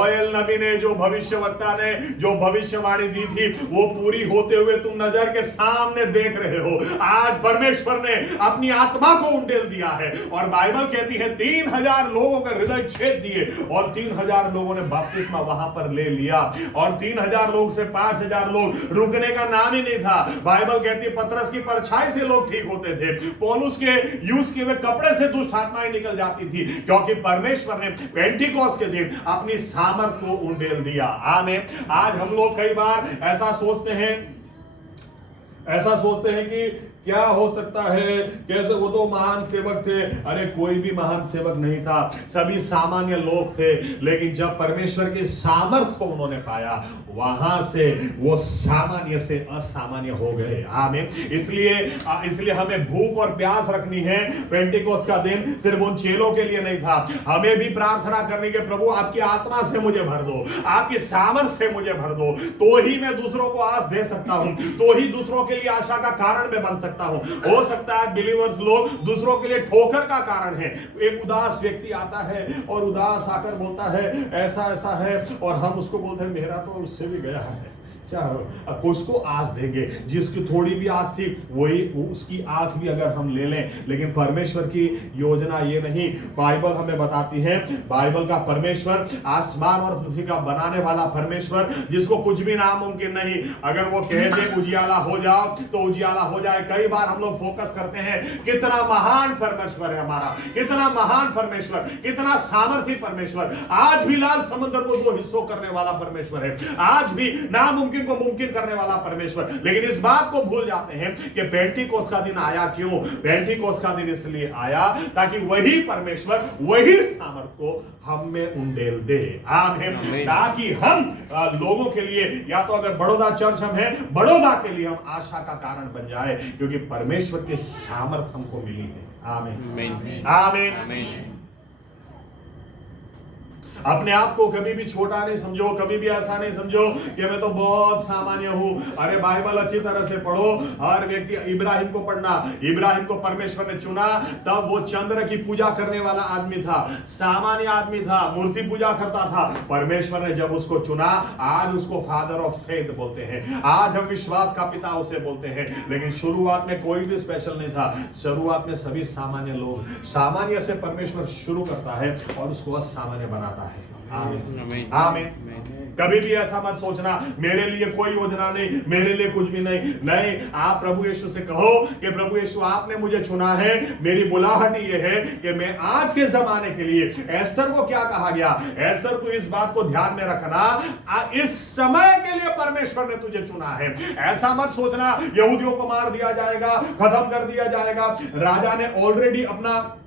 योएल नबी ने, जो भविष्यवक्ता ने जो भविष्यवाणी दी थी, वो पूरी होते हुए तुम नजर के सामने देख रहे हो। आज परमेश्वर ने अपनी आत्मा को उंडेल दिया है, और बाइबल कहती है 3000 लोगों के हृदय छेद दिए, और 3000 लोगों ने बपतिस्मा वहां पर ले लिया, और 3000 लोग से 5000 लोग, रुकने का नाम ही नहीं था। बाइबल कहती है पतरस की परछाई से लोग ठीक होते थे, पौलुस के यूज किए हुए कपड़े से दुष्ट आत्माएं निकल जाती थी, क्योंकि परमेश्वर ने पेंटिकोस्ट के दिन अपनी सामर्थ को उंडेल दिया। आमीन। आज हम लोग कई बार ऐसा सोचते हैं कि क्या हो सकता है, कैसे, वो तो महान सेवक थे। अरे कोई भी महान सेवक नहीं था, सभी सामान्य लोग थे, लेकिन जब परमेश्वर की सामर्थ को उन्होंने पाया, वहां से वो सामान्य से असामान्य हो गए। आमीन। इसलिए हमें भूख और प्यास रखनी है। पेंटिकोस्ट का दिन सिर्फ उन चेलों के लिए नहीं था, हमें भी प्रार्थना करनी कि प्रभु आपकी आत्मा से मुझे भर दो, आपकी सामर्थ से मुझे भर दो, तो ही मैं दूसरों को आस दे सकता हूं, तो ही दूसरों के लिए आशा का कारण मैं बन सकता हूं। हो सकता है बिलीवर्स लोग दूसरों के लिए ठोकर का कारण है। एक उदास व्यक्ति आता है और उदास आकर बोलता है ऐसा ऐसा है, और हम उसको बोलते हैं मेरा तो उससे भी गया है। क्या उसको आस देंगे, जिसकी थोड़ी भी आस थी वही उसकी आस भी अगर हम ले लें, लेकिन परमेश्वर की योजना ये नहीं। बाइबल हमें बताती है, बाइबल का परमेश्वर आसमान और पृथ्वी का बनाने वाला परमेश्वर, जिसको कुछ भी नामुमकिन नहीं। अगर वो कह दे उजियाला हो जाओ तो उजियाला हो जाए। कई बार हम लोग फोकस करते हैं कितना महान परमेश्वर है हमारा, कितना महान परमेश्वर, कितना सामर्थी परमेश्वर। आज भी लाल समुद्र को 2 हिस्सों करने वाला परमेश्वर है, आज भी नामुमकिन को मुमकिन करने वाला परमेश्वर। लेकिन इस बात को भूल जाते हैं कि पेंटिकोस्ट का दिन आया क्यों। पेंटिकोस्ट का दिन इसलिए आया ताकि वही परमेश्वर वही सामर्थ को हम में उंडेल दे। आमीन। ताकि हम लोगों के लिए, या तो अगर बड़ौदा चर्च हम हैं, बड़ौदा के लिए हम आशा का कारण बन जाए, क्योंकि परमेश्वर की सामर्थ हमको मिली है। आमीन। आमीन। अपने आप को कभी भी छोटा नहीं समझो, कभी भी ऐसा नहीं समझो कि मैं तो बहुत सामान्य हूं। अरे बाइबल अच्छी तरह से पढ़ो। हर व्यक्ति, इब्राहिम को पढ़ना, इब्राहिम को परमेश्वर ने चुना, तब वो चंद्र की पूजा करने वाला आदमी था, सामान्य आदमी था, मूर्ति पूजा करता था। परमेश्वर ने जब उसको चुना, आज उसको फादर ऑफ फेथ बोलते हैं, आज हम विश्वास का पिता उसे बोलते हैं। लेकिन शुरुआत में कोई भी स्पेशल नहीं था, शुरुआत में सभी सामान्य लोग, सामान्य से परमेश्वर शुरू करता है और उसको असामान्य बनाता है। आमीन आमीन। कभी भी ऐसा मत सोचना मेरे लिए कोई योजना नहीं, मेरे लिए कुछ भी नहीं। नहीं, आप प्रभु यीशु से कहो कि प्रभु यीशु आपने मुझे चुना है, मेरी बुलाहट ये है कि मैं आज के जमाने के लिए, एस्तर को क्या कहा गया, एस्तर तू इस बात को ध्यान में रखना, इस समय के लिए परमेश्वर ने तुझे चुना है। ऐसा मत सोचना यहूदियों को मार दिया जाएगा, खत्म कर दिया जाएगा। राजा ने ऑलरेडी अपना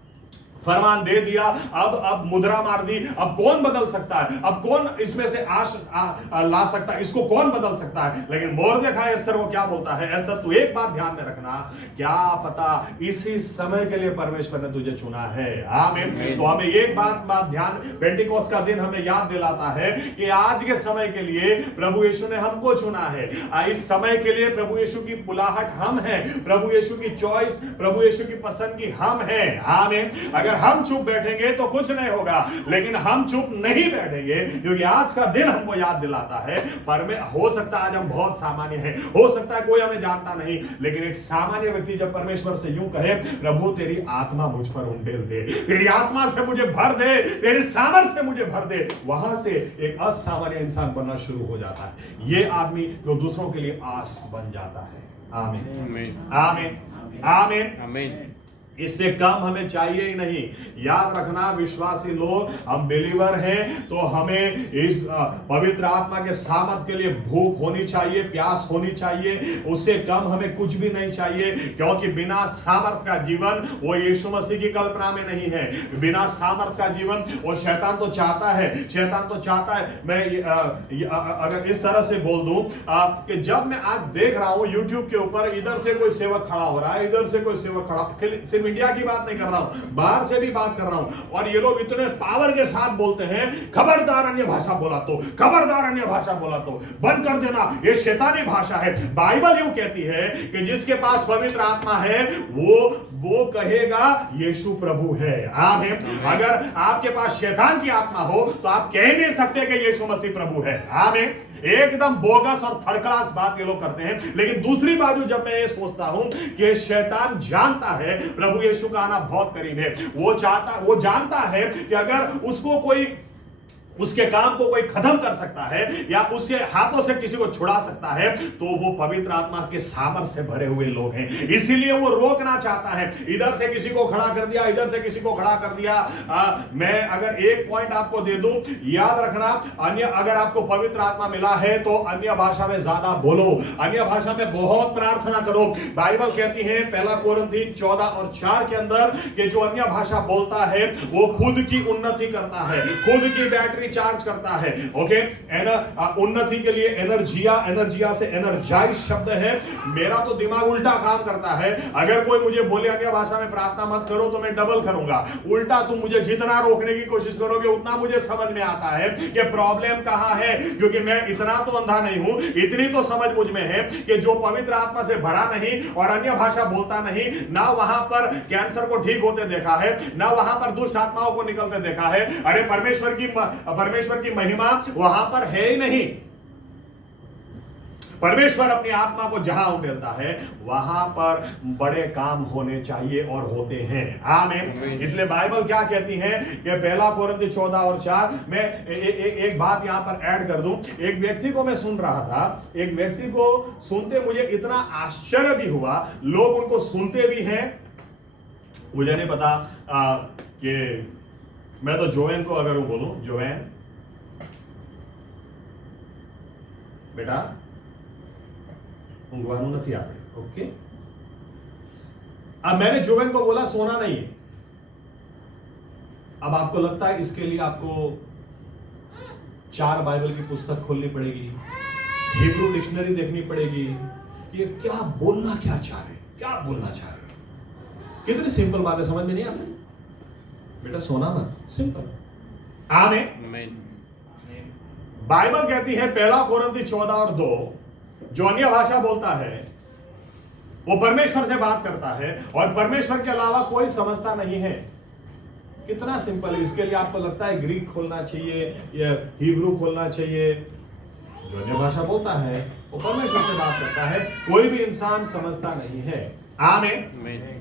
फरमान दे दिया, अब मुद्रा मार दी, अब कौन बदल सकता है, अब कौन इसमें से ला सकता है, इसको कौन बदल सकता है। लेकिन मोर्देखाई एस्तर को क्या बोलता है, एस्तर तू एक बात ध्यान में रखना, क्या पता इसी समय के लिए परमेश्वर ने तुझे चुना है। आमीन। तो हमें एक बात ध्यान, पेंटिकोस्ट का दिन हमें याद दिलाता है कि आज के समय के लिए प्रभु यीशु ने हमको चुना है। इस समय के लिए प्रभु यीशु की बुलाहट हम हैं, प्रभु यीशु की चॉइस, प्रभु यीशु की पसंद की हम हैं। आमीन। अगर हम चुप बैठेंगे तो कुछ नहीं होगा, लेकिन हम चुप नहीं बैठेंगे क्योंकि आज का दिन हमको याद दिलाता है। पर में हो सकता है आज हम बहुत सामान्य हैं, हो सकता है कोई हमें जानता नहीं, लेकिन एक सामान्य व्यक्ति जब परमेश्वर से यूं कहे, प्रभु तेरी आत्मा मुझ पर उंडेल दे, तेरी आत्मा से मुझे भर दे, तेरे सामर्थ से मुझे भर दे, वहां से एक असामान्य इंसान बनना शुरू हो जाता है। ये आदमी जो दूसरों के लिए आस बन जाता है। आमीन आमीन आमीन आमीन। इससे कम हमें चाहिए ही नहीं। याद रखना विश्वासी लोग, हम बिलीवर हैं तो हमें इस पवित्र आत्मा के सामर्थ के लिए भूख होनी चाहिए, प्यास होनी चाहिए। उससे कम हमें कुछ भी नहीं चाहिए, क्योंकि बिना सामर्थ का जीवन वो यीशु मसीह की कल्पना में नहीं है। बिना सामर्थ का जीवन वो शैतान तो चाहता है, शैतान तो चाहता है। मैं अगर इस तरह से बोल दूं कि जब मैं आज देख रहा हूं YouTube के ऊपर, इधर से कोई सेवक खड़ा हो रहा है, इधर से कोई सेवक खड़ा, इंडिया की बात नहीं कर रहा हूं, बाहर से भी बात कर रहा हूं, और ये लोग इतने पावर के साथ बोलते हैं, खबरदार अन्य भाषा बोला तो, खबरदार अन्य भाषा बोला तो बंद कर देना, ये शैतानी भाषा है। बाइबल यूं कहती है कि जिसके पास पवित्र आत्मा है वो कहेगा यीशु प्रभु है। आमीन। अगर आपके पास शैतान की आत्मा हो तो आप कह नहीं सकते कि यीशु मसीह प्रभु है। आमीन। एकदम बोगस और थर्ड क्लास बात ये लोग करते हैं। लेकिन दूसरी बाजू जब मैं ये सोचता हूं कि शैतान जानता है प्रभु यीशु का आना बहुत करीब है, वो जानता है कि अगर उसको कोई, उसके काम को कोई खत्म कर सकता है या उसके हाथों से किसी को छुड़ा सकता है, तो वो पवित्र आत्मा के सामर्थ से भरे हुए लोग हैं। इसीलिए वो रोकना चाहता है। इधर से किसी को खड़ा कर दिया, इधर से किसी को खड़ा कर दिया। मैं अगर एक पॉइंट आपको दे दूं, याद रखना, अगर आपको पवित्र आत्मा मिला है तो अन्य भाषा में ज्यादा बोलो, अन्य भाषा में बहुत प्रार्थना करो। बाइबल कहती है 1 कोरिन्थी 14:4 के अंदर कि जो अन्य भाषा बोलता है वो खुद की उन्नति करता है, खुद की बैटरी चार्ज करता है। ओके, उन्नति के लिए एनर्जिया से एनर्जाइज शब्द है। मेरा तो दिमाग उल्टा काम करता है। अगर कोई मुझे बोले अन्य भाषा में प्रार्थना मत करो तो मैं डबल करूंगा। उल्टा तुम मुझे जितना रोकने की कोशिश करोगे उतना मुझे समझ में आता है कि प्रॉब्लम कहां है, क्योंकि मैं इतना तो अंधा नहीं हूं, इतनी तो समझ मुझ में है कि जो पवित्र आत्मा से भरा नहीं और अन्य भाषा बोलता नहीं, ना वहां पर कैंसर को ठीक होते देखा है, ना वहां पर दुष्ट आत्माओं को निकलते देखा है। अरे परमेश्वर की महिमा वहां पर है ही नहीं। परमेश्वर अपनी आत्मा को जहां उंडेलता है वहां पर बड़े काम होने चाहिए और होते हैं। आमीन। इसलिए बाइबल क्या कहती है कि 1 कोरिन्थी 14:4 में एक बात यहां पर ऐड कर दूं। एक व्यक्ति को मैं सुन रहा था, एक व्यक्ति को सुनते मुझे इतना आश्चर्य भी हुआ, लोग उनको सुनते भी हैं। मुझे नहीं पता कि मैं तो जोवेन को अगर वो बोलूं, जोवेन बेटा ઊંઘવાનું નથી આપણે, ओके। अब मैंने जोवेन को बोला सोना नहीं है। अब आपको लगता है इसके लिए आपको 4 बाइबल की पुस्तक खोलनी पड़ेगी, हिब्रू डिक्शनरी देखनी पड़ेगी, ये क्या बोलना क्या चाह रहे, क्या बोलना चाह रहे। कितनी सिंपल बात है, समझ में नहीं आती। बेटा सोना मत, सिंपल। आमीन। आमीन। बाइबल कहती है 1 कोरिन्थी 14:2, जो अन्य भाषा बोलता है वो परमेश्वर से बात करता है और परमेश्वर के अलावा कोई समझता नहीं है। कितना सिंपल है। इसके लिए आपको लगता है ग्रीक खोलना चाहिए या हिब्रू खोलना चाहिए? जो अन्य भाषा बोलता है वो परमेश्वर से बात करता है, कोई भी इंसान समझता नहीं है। आमीन। आमीन।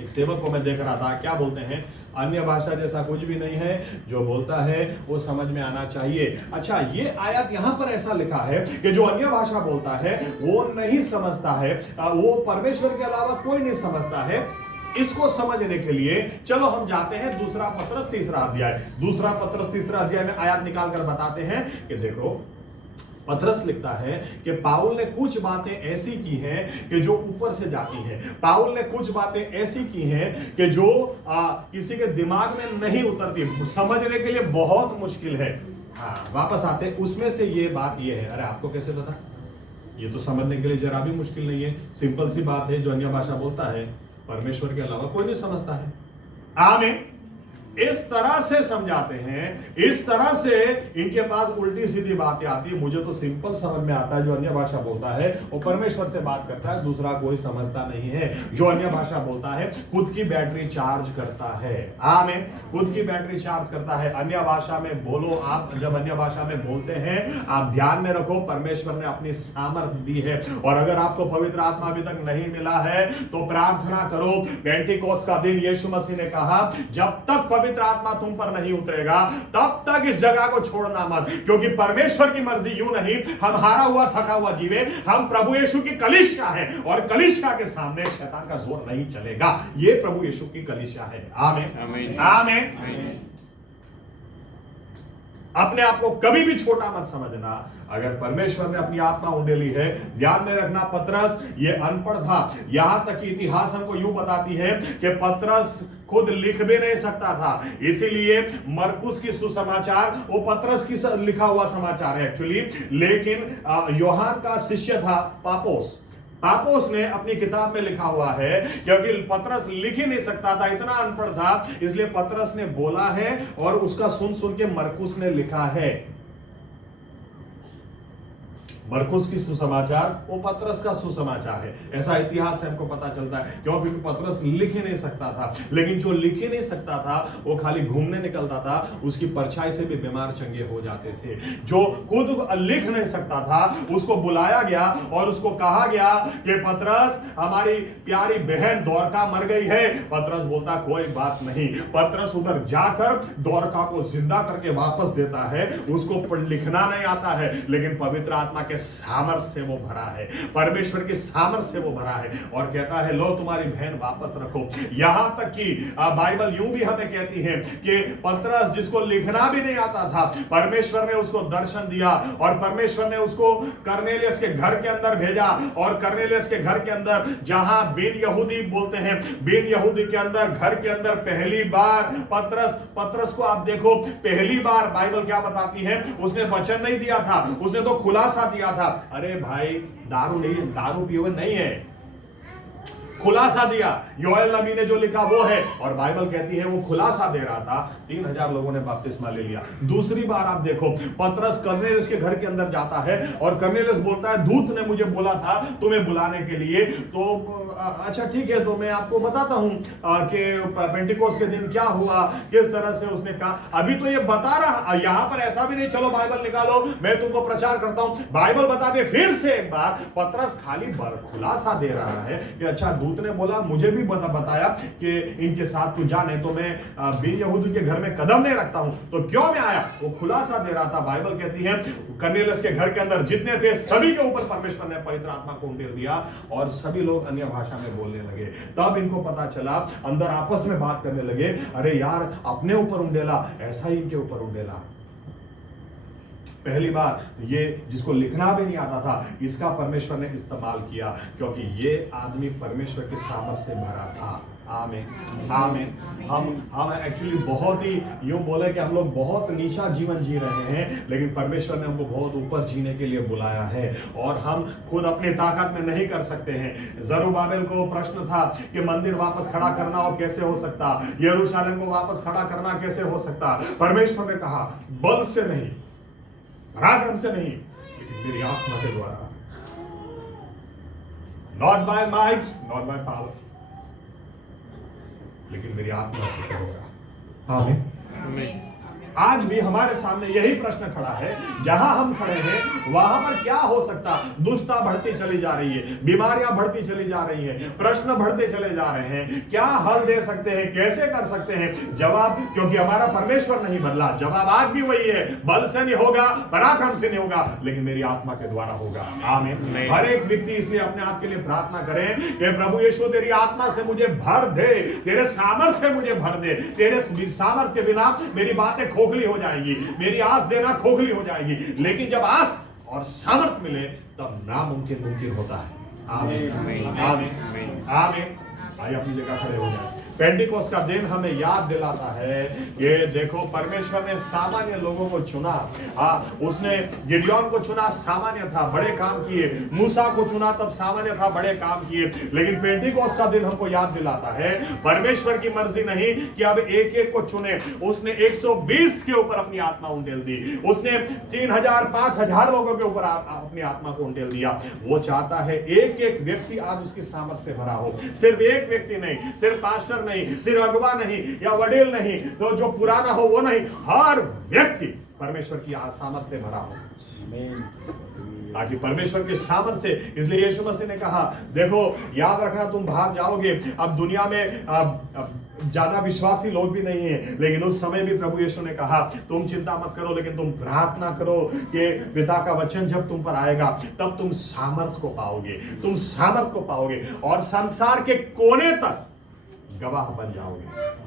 एक सेवक को मैं देख रहा था, क्या बोलते हैं, अन्य भाषा जैसा कुछ भी नहीं है, जो बोलता है वो समझ में आना चाहिए। अच्छा, ये आयत यहां पर ऐसा लिखा है कि जो अन्य भाषा बोलता है वो नहीं समझता है, वो परमेश्वर के अलावा कोई नहीं समझता है। इसको समझने के लिए चलो हम जाते हैं 2 पत्रस 3 अध्याय। 2 पत्रस 3 अध्याय में आयत निकाल कर बताते हैं कि देखो, पत्रस लिखता है कि पाउल ने कुछ बातें ऐसी की हैं कि जो ऊपर से जाती हैं। पाउल ने कुछ बातें ऐसी की हैं कि जो किसी के दिमाग में नहीं उतरती, समझने के लिए बहुत मुश्किल है। वापस आते, उसमें से ये बात ये है। अरे आपको कैसे पता? ये तो समझने के लिए जरा भी मुश्किल नहीं है, सिंपल सी बात है। जो अन्य भाषा बोलता है परमेश्वर के अलावा कोई नहीं समझता है। आमीन। इस तरह से समझाते हैं, इस तरह से इनके पास उल्टी सीधी बातें आती है। मुझे तो सिंपल समझ में आता है, जो अन्य भाषा बोलता है वो परमेश्वर से बात करता है, दूसरा कोई समझता नहीं है। जो अन्य भाषा बोलता है खुद की बैटरी चार्ज करता है। आमीन। खुद की बैटरी चार्ज करता है। अन्य भाषा में बोलो, आप जब अन्य भाषा में बोलते हैं आप ध्यान में रखो, परमेश्वर ने अपनी सामर्थ्य दी है। और अगर आपको पवित्र आत्मा अभी तक नहीं मिला है तो प्रार्थना करो। पेंटिकोस्ट का दिन यीशु मसीह ने कहा, जब तक पवित्र आत्मा तुम पर नहीं उतरेगा तब तक इस जगह को छोड़ना मत, क्योंकि परमेश्वर की मर्जी यूं नहीं हम हारा हुआ थका हुआ जीवे। हम प्रभु यीशु की कलीसिया है और कलीसिया के सामने शैतान का जोर नहीं चलेगा। ये प्रभु यीशु की कलीसिया है। आमीन। आमीन। आमीन। अपने आप को कभी भी छोटा मत समझना। अगर परमेश्वर ने अपनी आत्मा उंडेली है, ध्यान में रखना, पतरस ये अनपढ़ था। यहां तक कि इतिहास हमको यूं बताती है कि पतरस खुद लिख भी नहीं सकता था, इसीलिए मरकुस की सुसमाचार वो पतरस की लिखा हुआ समाचार है एक्चुअली। लेकिन यूहन्ना का शिष्य था पापोस। पापोस ने अपनी किताब में लिखा हुआ है, क्योंकि पतरस लिख ही नहीं सकता था, इतना अनपढ़ था, इसलिए पतरस ने बोला है और उसका सुन सुन के मरकुस ने लिखा है। मरकुस की सुसमाचार वो पतरस का सुसमाचार है। ऐसा इतिहास से हमको पता चलता है, क्योंकि पतरस लिख ही नहीं सकता था। लेकिन जो लिख ही नहीं सकता था वो खाली घूमने निकलता था, उसकी परछाई से भी बीमार चंगे हो जाते थे। जो खुद लिख नहीं सकता था उसको बुलाया गया और उसको कहा गया कि पतरस, हमारी प्यारी बहन दौरका मर गई है। पतरस बोलता कोई बात नहीं। पतरस उधर जाकर दौरका को जिंदा करके वापस देता है। उसको लिखना नहीं आता है, लेकिन पवित्र आत्मा के सामर्थ से वो भरा है, परमेश्वर की सामर्थ से वो भरा है और कहता है लो तुम्हारी बहन वापस रखो। यहां तक कि बाइबल यूं भी हमें कहती है कि पतरस, जिसको लिखना भी नहीं आता था, परमेश्वर ने उसको दर्शन दिया और परमेश्वर ने उसको कर्नेलियस के घर के अंदर भेजा। और कर्नेलियस के घर के अंदर, जहां बिन यहूदी बोलते हैं, बिन यहूदी के अंदर, घर के अंदर पहली बार पतरस को आप देखो, पहली बार बाइबल क्या बताती है, उसने वचन नहीं दिया था, उसने तो खुलासा दिया था। अरे भाई, दारू नहीं, दारू पिए नहीं है, खुलासा दिया। योएल नबी ने जो लिखा वो है, और बाइबल कहती है वो खुलासा दे रहा था। 3000 लोगों ने बपतिस्मा ले लिया। दूसरी बार आप देखो, पतरस कर्नेलियस के घर के अंदर जाता है और कर्नेलियस बोलता है दूत ने मुझे बोला था तुम्हें बुलाने के लिए। तो अच्छा ठीक है, तो मैं आपको बताता हूं कि पेंटिकोस्ट के दिन क्या हुआ, किस तरह से उसने कहा। अभी तो ये बता रहा, यहां पर ऐसा भी नहीं चलो बाइबल निकालो मैं तुमको प्रचार करता हूं। बाइबल बता दे फिर से एक बार। पतरस खाली खुलासा दे रहा है कि अच्छा दूत ने बोला, मुझे भी बताया कि इनके साथ तू जा, नहीं तो मैं बिन यहूदी के घर में कदम नहीं रखता हूं। तो क्यों मैं आया, वो खुलासा दे रहा था। बाइबल कहती है कर्नेलियस के घर के अंदर जितने थे सभी के ऊपर परमेश्वर ने पवित्र आत्मा को उंडेल दिया और सभी लोग अन्य भाषा में बोलने लगे। तब इनको पता चला, अंदर आपस में बात करने लगे, अरे यार अपने ऊपर उंडेला, ऐसा ही इनके ऊपर उंडेला। पहली बार ये जिसको लिखना भी नहीं आता था, इसका परमेश्वर ने इस्तेमाल किया, क्योंकि ये आदमी परमेश्वर के सामर्थ से भरा था। आमीन, आमीन। हम एक्चुअली बहुत ही यूं बोले कि हम लोग बहुत नीचा जीवन जी रहे हैं, लेकिन परमेश्वर ने हमको बहुत ऊपर जीने के लिए बुलाया है और हम खुद अपनी ताकत में नहीं कर सकते हैं। जरुब्बाबेल को प्रश्न था कि मंदिर वापस खड़ा करना हो कैसे हो सकता, यरूशलेम को वापस खड़ा करना कैसे हो सकता। परमेश्वर ने कहा बल से नहीं, पराक्रम से नहीं, लेकिन मेरी आत्मा के द्वारा, not by might, not by power, लेकिन मेरी आत्मा से होगा। आमीन। आज भी हमारे सामने यही प्रश्न खड़ा है, जहां हम खड़े हैं वहां पर क्या हो सकता। दुष्टता बढ़ती चली जा रही है, बीमारियां बढ़ती चली जा रही हैं, प्रश्न बढ़ते चले जा रहे हैं। क्या हल दे सकते हैं, कैसे कर सकते हैं? जवाब, क्योंकि हमारा परमेश्वर नहीं बदला, जवाब आज भी वही है, बल से नहीं होगा, पराक्रम से नहीं होगा, लेकिन मेरी आत्मा के द्वारा होगा। आमीन। हर एक व्यक्ति इसलिए अपने आप के लिए प्रार्थना करें कि प्रभु यीशु तेरी आत्मा से मुझे भर दे, तेरे सामर्थ्य से मुझे भर दे। तेरे सामर्थ्य के बिना मेरी बातें खोखली हो जाएगी, मेरी आस देना खोखली हो जाएगी, लेकिन जब आस और सामर्थ्य मिले तब नामुमकिन मुमकिन होता है। आमीन। आमीन। आमीन। आइए अपनी जगह खड़े हो जाए। पेंटिकोस्ट का दिन हमें याद दिलाता है कि देखो परमेश्वर ने सामान्य लोगों को चुना। उसने गिडियोन को चुना, सामान्य था, बड़े काम किए। मूसा को चुना, तब सामान्य था, बड़े काम किए। लेकिन पेंटिकोस्ट का दिन हमको याद दिलाता है परमेश्वर की मर्जी नहीं कि अब एक एक को चुने। उसने 120 के ऊपर अपनी आत्मा उंडेल दी। उसने 3000 5000 लोगों के ऊपर अपनी आत्मा को उंडेल दिया। वो चाहता है एक एक व्यक्ति आज उसकी सामर्थ्य से भरा हो। सिर्फ एक व्यक्ति नहीं, सिर्फ पास्टर नहीं, सिर्फ अगवा नहीं या वडील नहीं, तो जो पुराना हो वो नहीं, हर व्यक्ति परमेश्वर की सामर्थ्य से भरा हो, ताकि परमेश्वर के सामर्थ्य से। इसलिए यीशु मसीह ने कहा देखो याद रखना तुम बाहर जाओगे, अब दुनिया में ज्यादा विश्वासी लोग भी नहीं है, लेकिन उस समय भी प्रभु यीशु ने कहा तुम चिंता मत करो, लेकिन तुम प्रार्थना करो कि पिता का वचन जब तुम पर आएगा तब तुम सामर्थ को पाओगे, तुम सामर्थ को पाओगे और संसार के कोने तक गवाह बन जाओगे।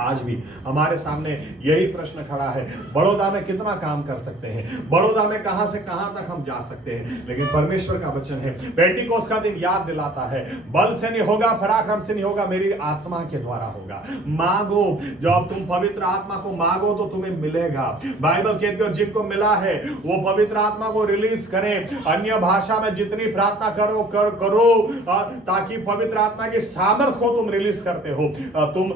आज भी हमारे सामने यही प्रश्न खड़ा है, बड़ौदा में कितना काम कर सकते हैं, बड़ौदा में कहां से कहां तक हम जा सकते हैं। लेकिन परमेश्वर का वचन है, पेंटिकोस्ट का दिन याद दिलाता है, बल से नहीं होगा, पराक्रम से नहीं होगा, मेरी आत्मा के द्वारा होगा। मांगो, जब तुम पवित्र आत्मा को मांगो तो तुम्हें मिलेगा। बाइबल कहती है जिनको मिला है वो पवित्र आत्मा को रिलीज करें। अन्य भाषा में जितनी प्रार्थना करो ताकि पवित्र आत्मा की सामर्थ्य को तुम रिलीज करते हो। तुम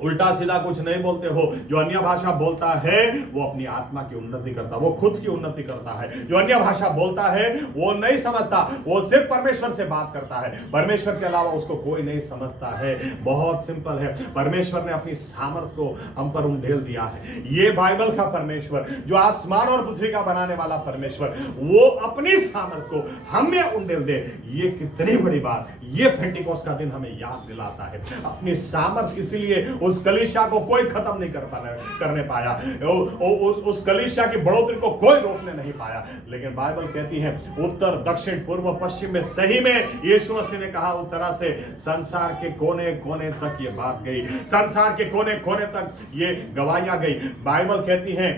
उल्टा सीधा कुछ नहीं बोलते हो। जो अन्य भाषा बोलता है वो अपनी आत्मा की उन्नति करता है, वो खुद की उन्नति करता है। जो अन्य भाषा बोलता है वो नहीं समझता, वो सिर्फ परमेश्वर से बात करता है, परमेश्वर के अलावा उसको कोई नहीं समझता है। बहुत सिंपल है, परमेश्वर ने अपनी सामर्थ को हम पर उंडेल दिया है। ये बाइबल का परमेश्वर, जो आसमान और पृथ्वी का बनाने वाला परमेश्वर, वो अपनी सामर्थ को हमें उंडेल दे। ये कितनी बड़ी बात, ये पेंटिकोस्ट का दिन हमें याद दिलाता है। अपनी सामर्थ, इसीलिए उस कलीसिया को कोई खत्म नहीं करने पाया, उस कलीसिया की बढ़ोतरी को कोई रोकने नहीं पाया। लेकिन बाइबल कहती है उत्तर दक्षिण पूर्व पश्चिम में, सही में यीशु मसीह ने कहा उस तरह से संसार के कोने कोने तक ये बात गई, संसार के कोने कोने तक ये गवाहियां गई। बाइबल कहती है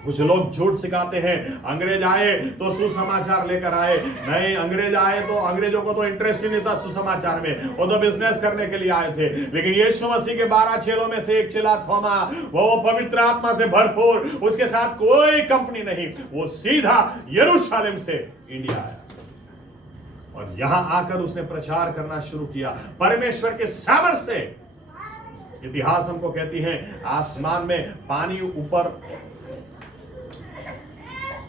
कुछ लोग झूठ सिखाते हैं, अंग्रेज आए तो सुसमाचार लेकर आए। नहीं, अंग्रेज आए तो अंग्रेजों को तो इंटरेस्ट ही नहीं था सुसमाचार में, वो तो बिजनेस करने के लिए आए थे। लेकिन यीशु मसीह के 12 चेलों में से एक चेला थोमा, वो पवित्र आत्मा से भरपूर, उसके साथ कोई कंपनी नहीं, वो सीधा यरूशलेम से इंडिया आया और यहां आकर उसने प्रचार करना शुरू किया परमेश्वर के सामर्थ्य से। इतिहास हमको कहती है आसमान में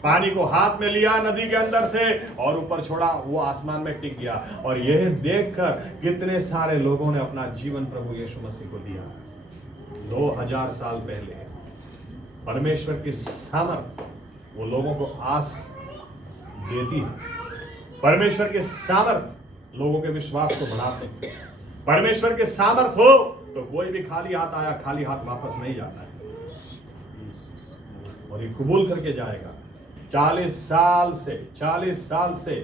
पानी को हाथ में लिया नदी के अंदर से और ऊपर छोड़ा, वो आसमान में टिक गया। और यह देखकर कितने सारे लोगों ने अपना जीवन प्रभु यीशु मसीह को दिया। 2000 साल पहले परमेश्वर की सामर्थ वो लोगों को आस देती है। परमेश्वर के सामर्थ लोगों के विश्वास को बढ़ाते हैं। परमेश्वर के सामर्थ हो तो कोई भी खाली हाथ आया खाली हाथ वापस नहीं जाता है, और ये कबूल करके जाएगा। 40 साल से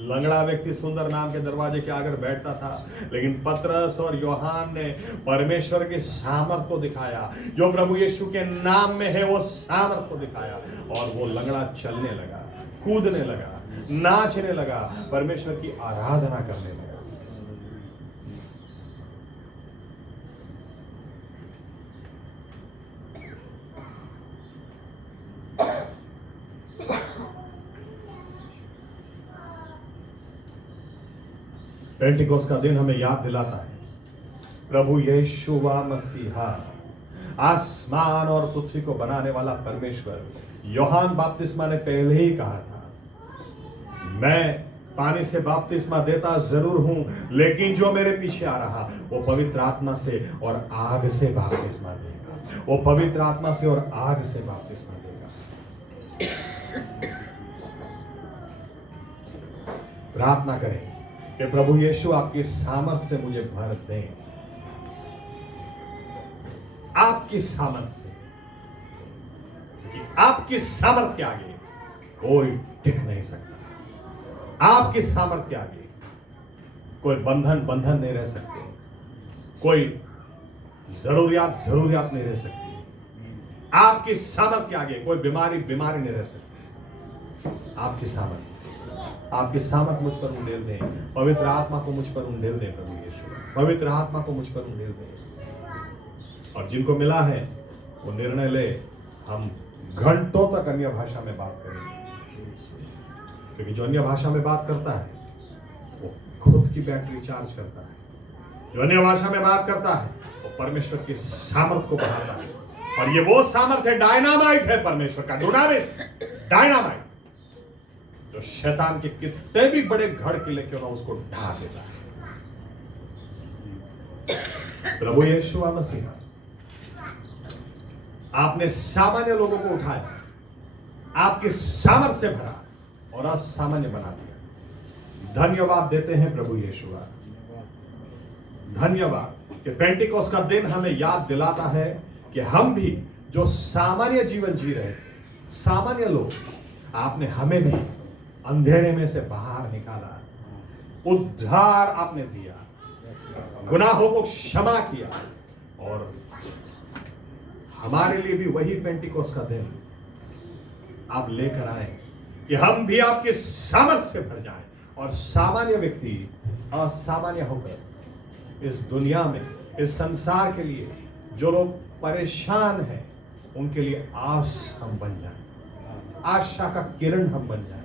लंगड़ा व्यक्ति सुंदर नाम के दरवाजे के आगे बैठता था, लेकिन पतरस और यूहन्ना ने परमेश्वर के सामर्थ को दिखाया। जो प्रभु यीशु के नाम में है वो सामर्थ को दिखाया, और वो लंगड़ा चलने लगा, कूदने लगा, नाचने लगा, परमेश्वर की आराधना करने लगा। पेंटिकोस का दिन हमें याद दिलाता है प्रभु यीशुवा मसीहा, आसमान और पृथ्वी को बनाने वाला परमेश्वर। यूहन्ना बपतिस्मा ने पहले ही कहा था, मैं पानी से बपतिस्मा देता जरूर हूं, लेकिन जो मेरे पीछे आ रहा वो पवित्र आत्मा से और आग से बपतिस्मा देगा। वो पवित्र आत्मा से और आग से बपतिस्मा देगा। प्रार्थना करें कि प्रभु यीशु आपकी सामर्थ से मुझे भर दें, आपकी सामर्थ से, कि आपकी सामर्थ के आगे कोई टिक नहीं सकता। आपकी सामर्थ के आगे कोई बंधन नहीं रह सकते, कोई जरूरियात नहीं रह सकती। आपकी सामर्थ के आगे कोई बीमारी नहीं रह सकती। आपकी सामर्थ मुझ पर उंडेल दें, पवित्र आत्मा को मुझ पर उंडेल दें प्रभु यीशु, पवित्र आत्मा को मुझ पर उंडेल दें। और जिनको मिला है वो निर्णय ले, हम घंटों तक अन्य भाषा में बात करेंगे, क्योंकि जो अन्य भाषा में बात करता है वो खुद की बैटरी चार्ज करता है। जो अन्य भाषा में बात करता है वो परमेश्वर की सामर्थ को बढ़ाता है, और ये वो सामर्थ है, डायनामाइट है परमेश्वर का, डुनामिस, डायनामाइट, जो शैतान के कितने भी बड़े घड़ किले क्यों ना उसको ढा देता है। प्रभु यीशु मसीह, आपने सामान्य लोगों को उठाया, आपकी सामर्थ से भरा और असामान्य बना दिया। धन्यवाद देते हैं प्रभु यीशु, धन्यवाद कि पेंटिकोस का दिन हमें याद दिलाता है कि हम भी जो सामान्य जीवन जी रहे थे, सामान्य लोग, आपने हमें भी अंधेरे में से बाहर निकाला, उद्धार आपने दिया, गुनाहों को क्षमा किया, और हमारे लिए भी वही पेंटिकोस का दिन आप लेकर आए कि हम भी आपके सामर्थ से भर जाएं, और सामान्य व्यक्ति असामान्य होकर इस दुनिया में, इस संसार के लिए जो लोग परेशान हैं उनके लिए आस हम बन जाएं, आशा का किरण हम बन जाएं।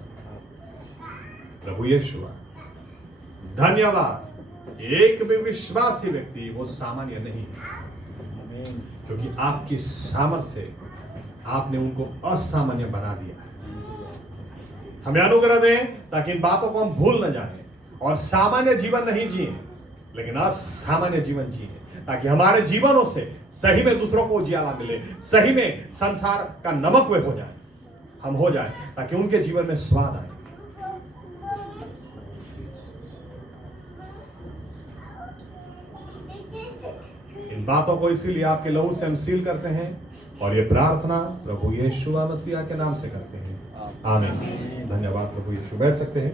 प्रभु यीशु, धन्यवाद। एक भी विश्वासी व्यक्ति वो सामान्य नहीं है, क्योंकि आपकी सामर्थ से आपने उनको असामान्य बना दिया है। हमें अनुग्रह दें ताकि इन बातों को हम भूल न जाएं और सामान्य जीवन नहीं जिए, लेकिन असामान्य जीवन जिए, ताकि हमारे जीवनों से सही में दूसरों को उजियाला मिले, सही में संसार का नमक वे हो जाए, हम हो जाए, ताकि उनके जीवन में स्वाद आए। इन बातों को इसीलिए आपके लहू से हम सील करते हैं, और ये प्रार्थना प्रभु यीशु मसीह के नाम से करते हैं, आमीन। धन्यवाद प्रभु यीशु। बैठ सकते हैं।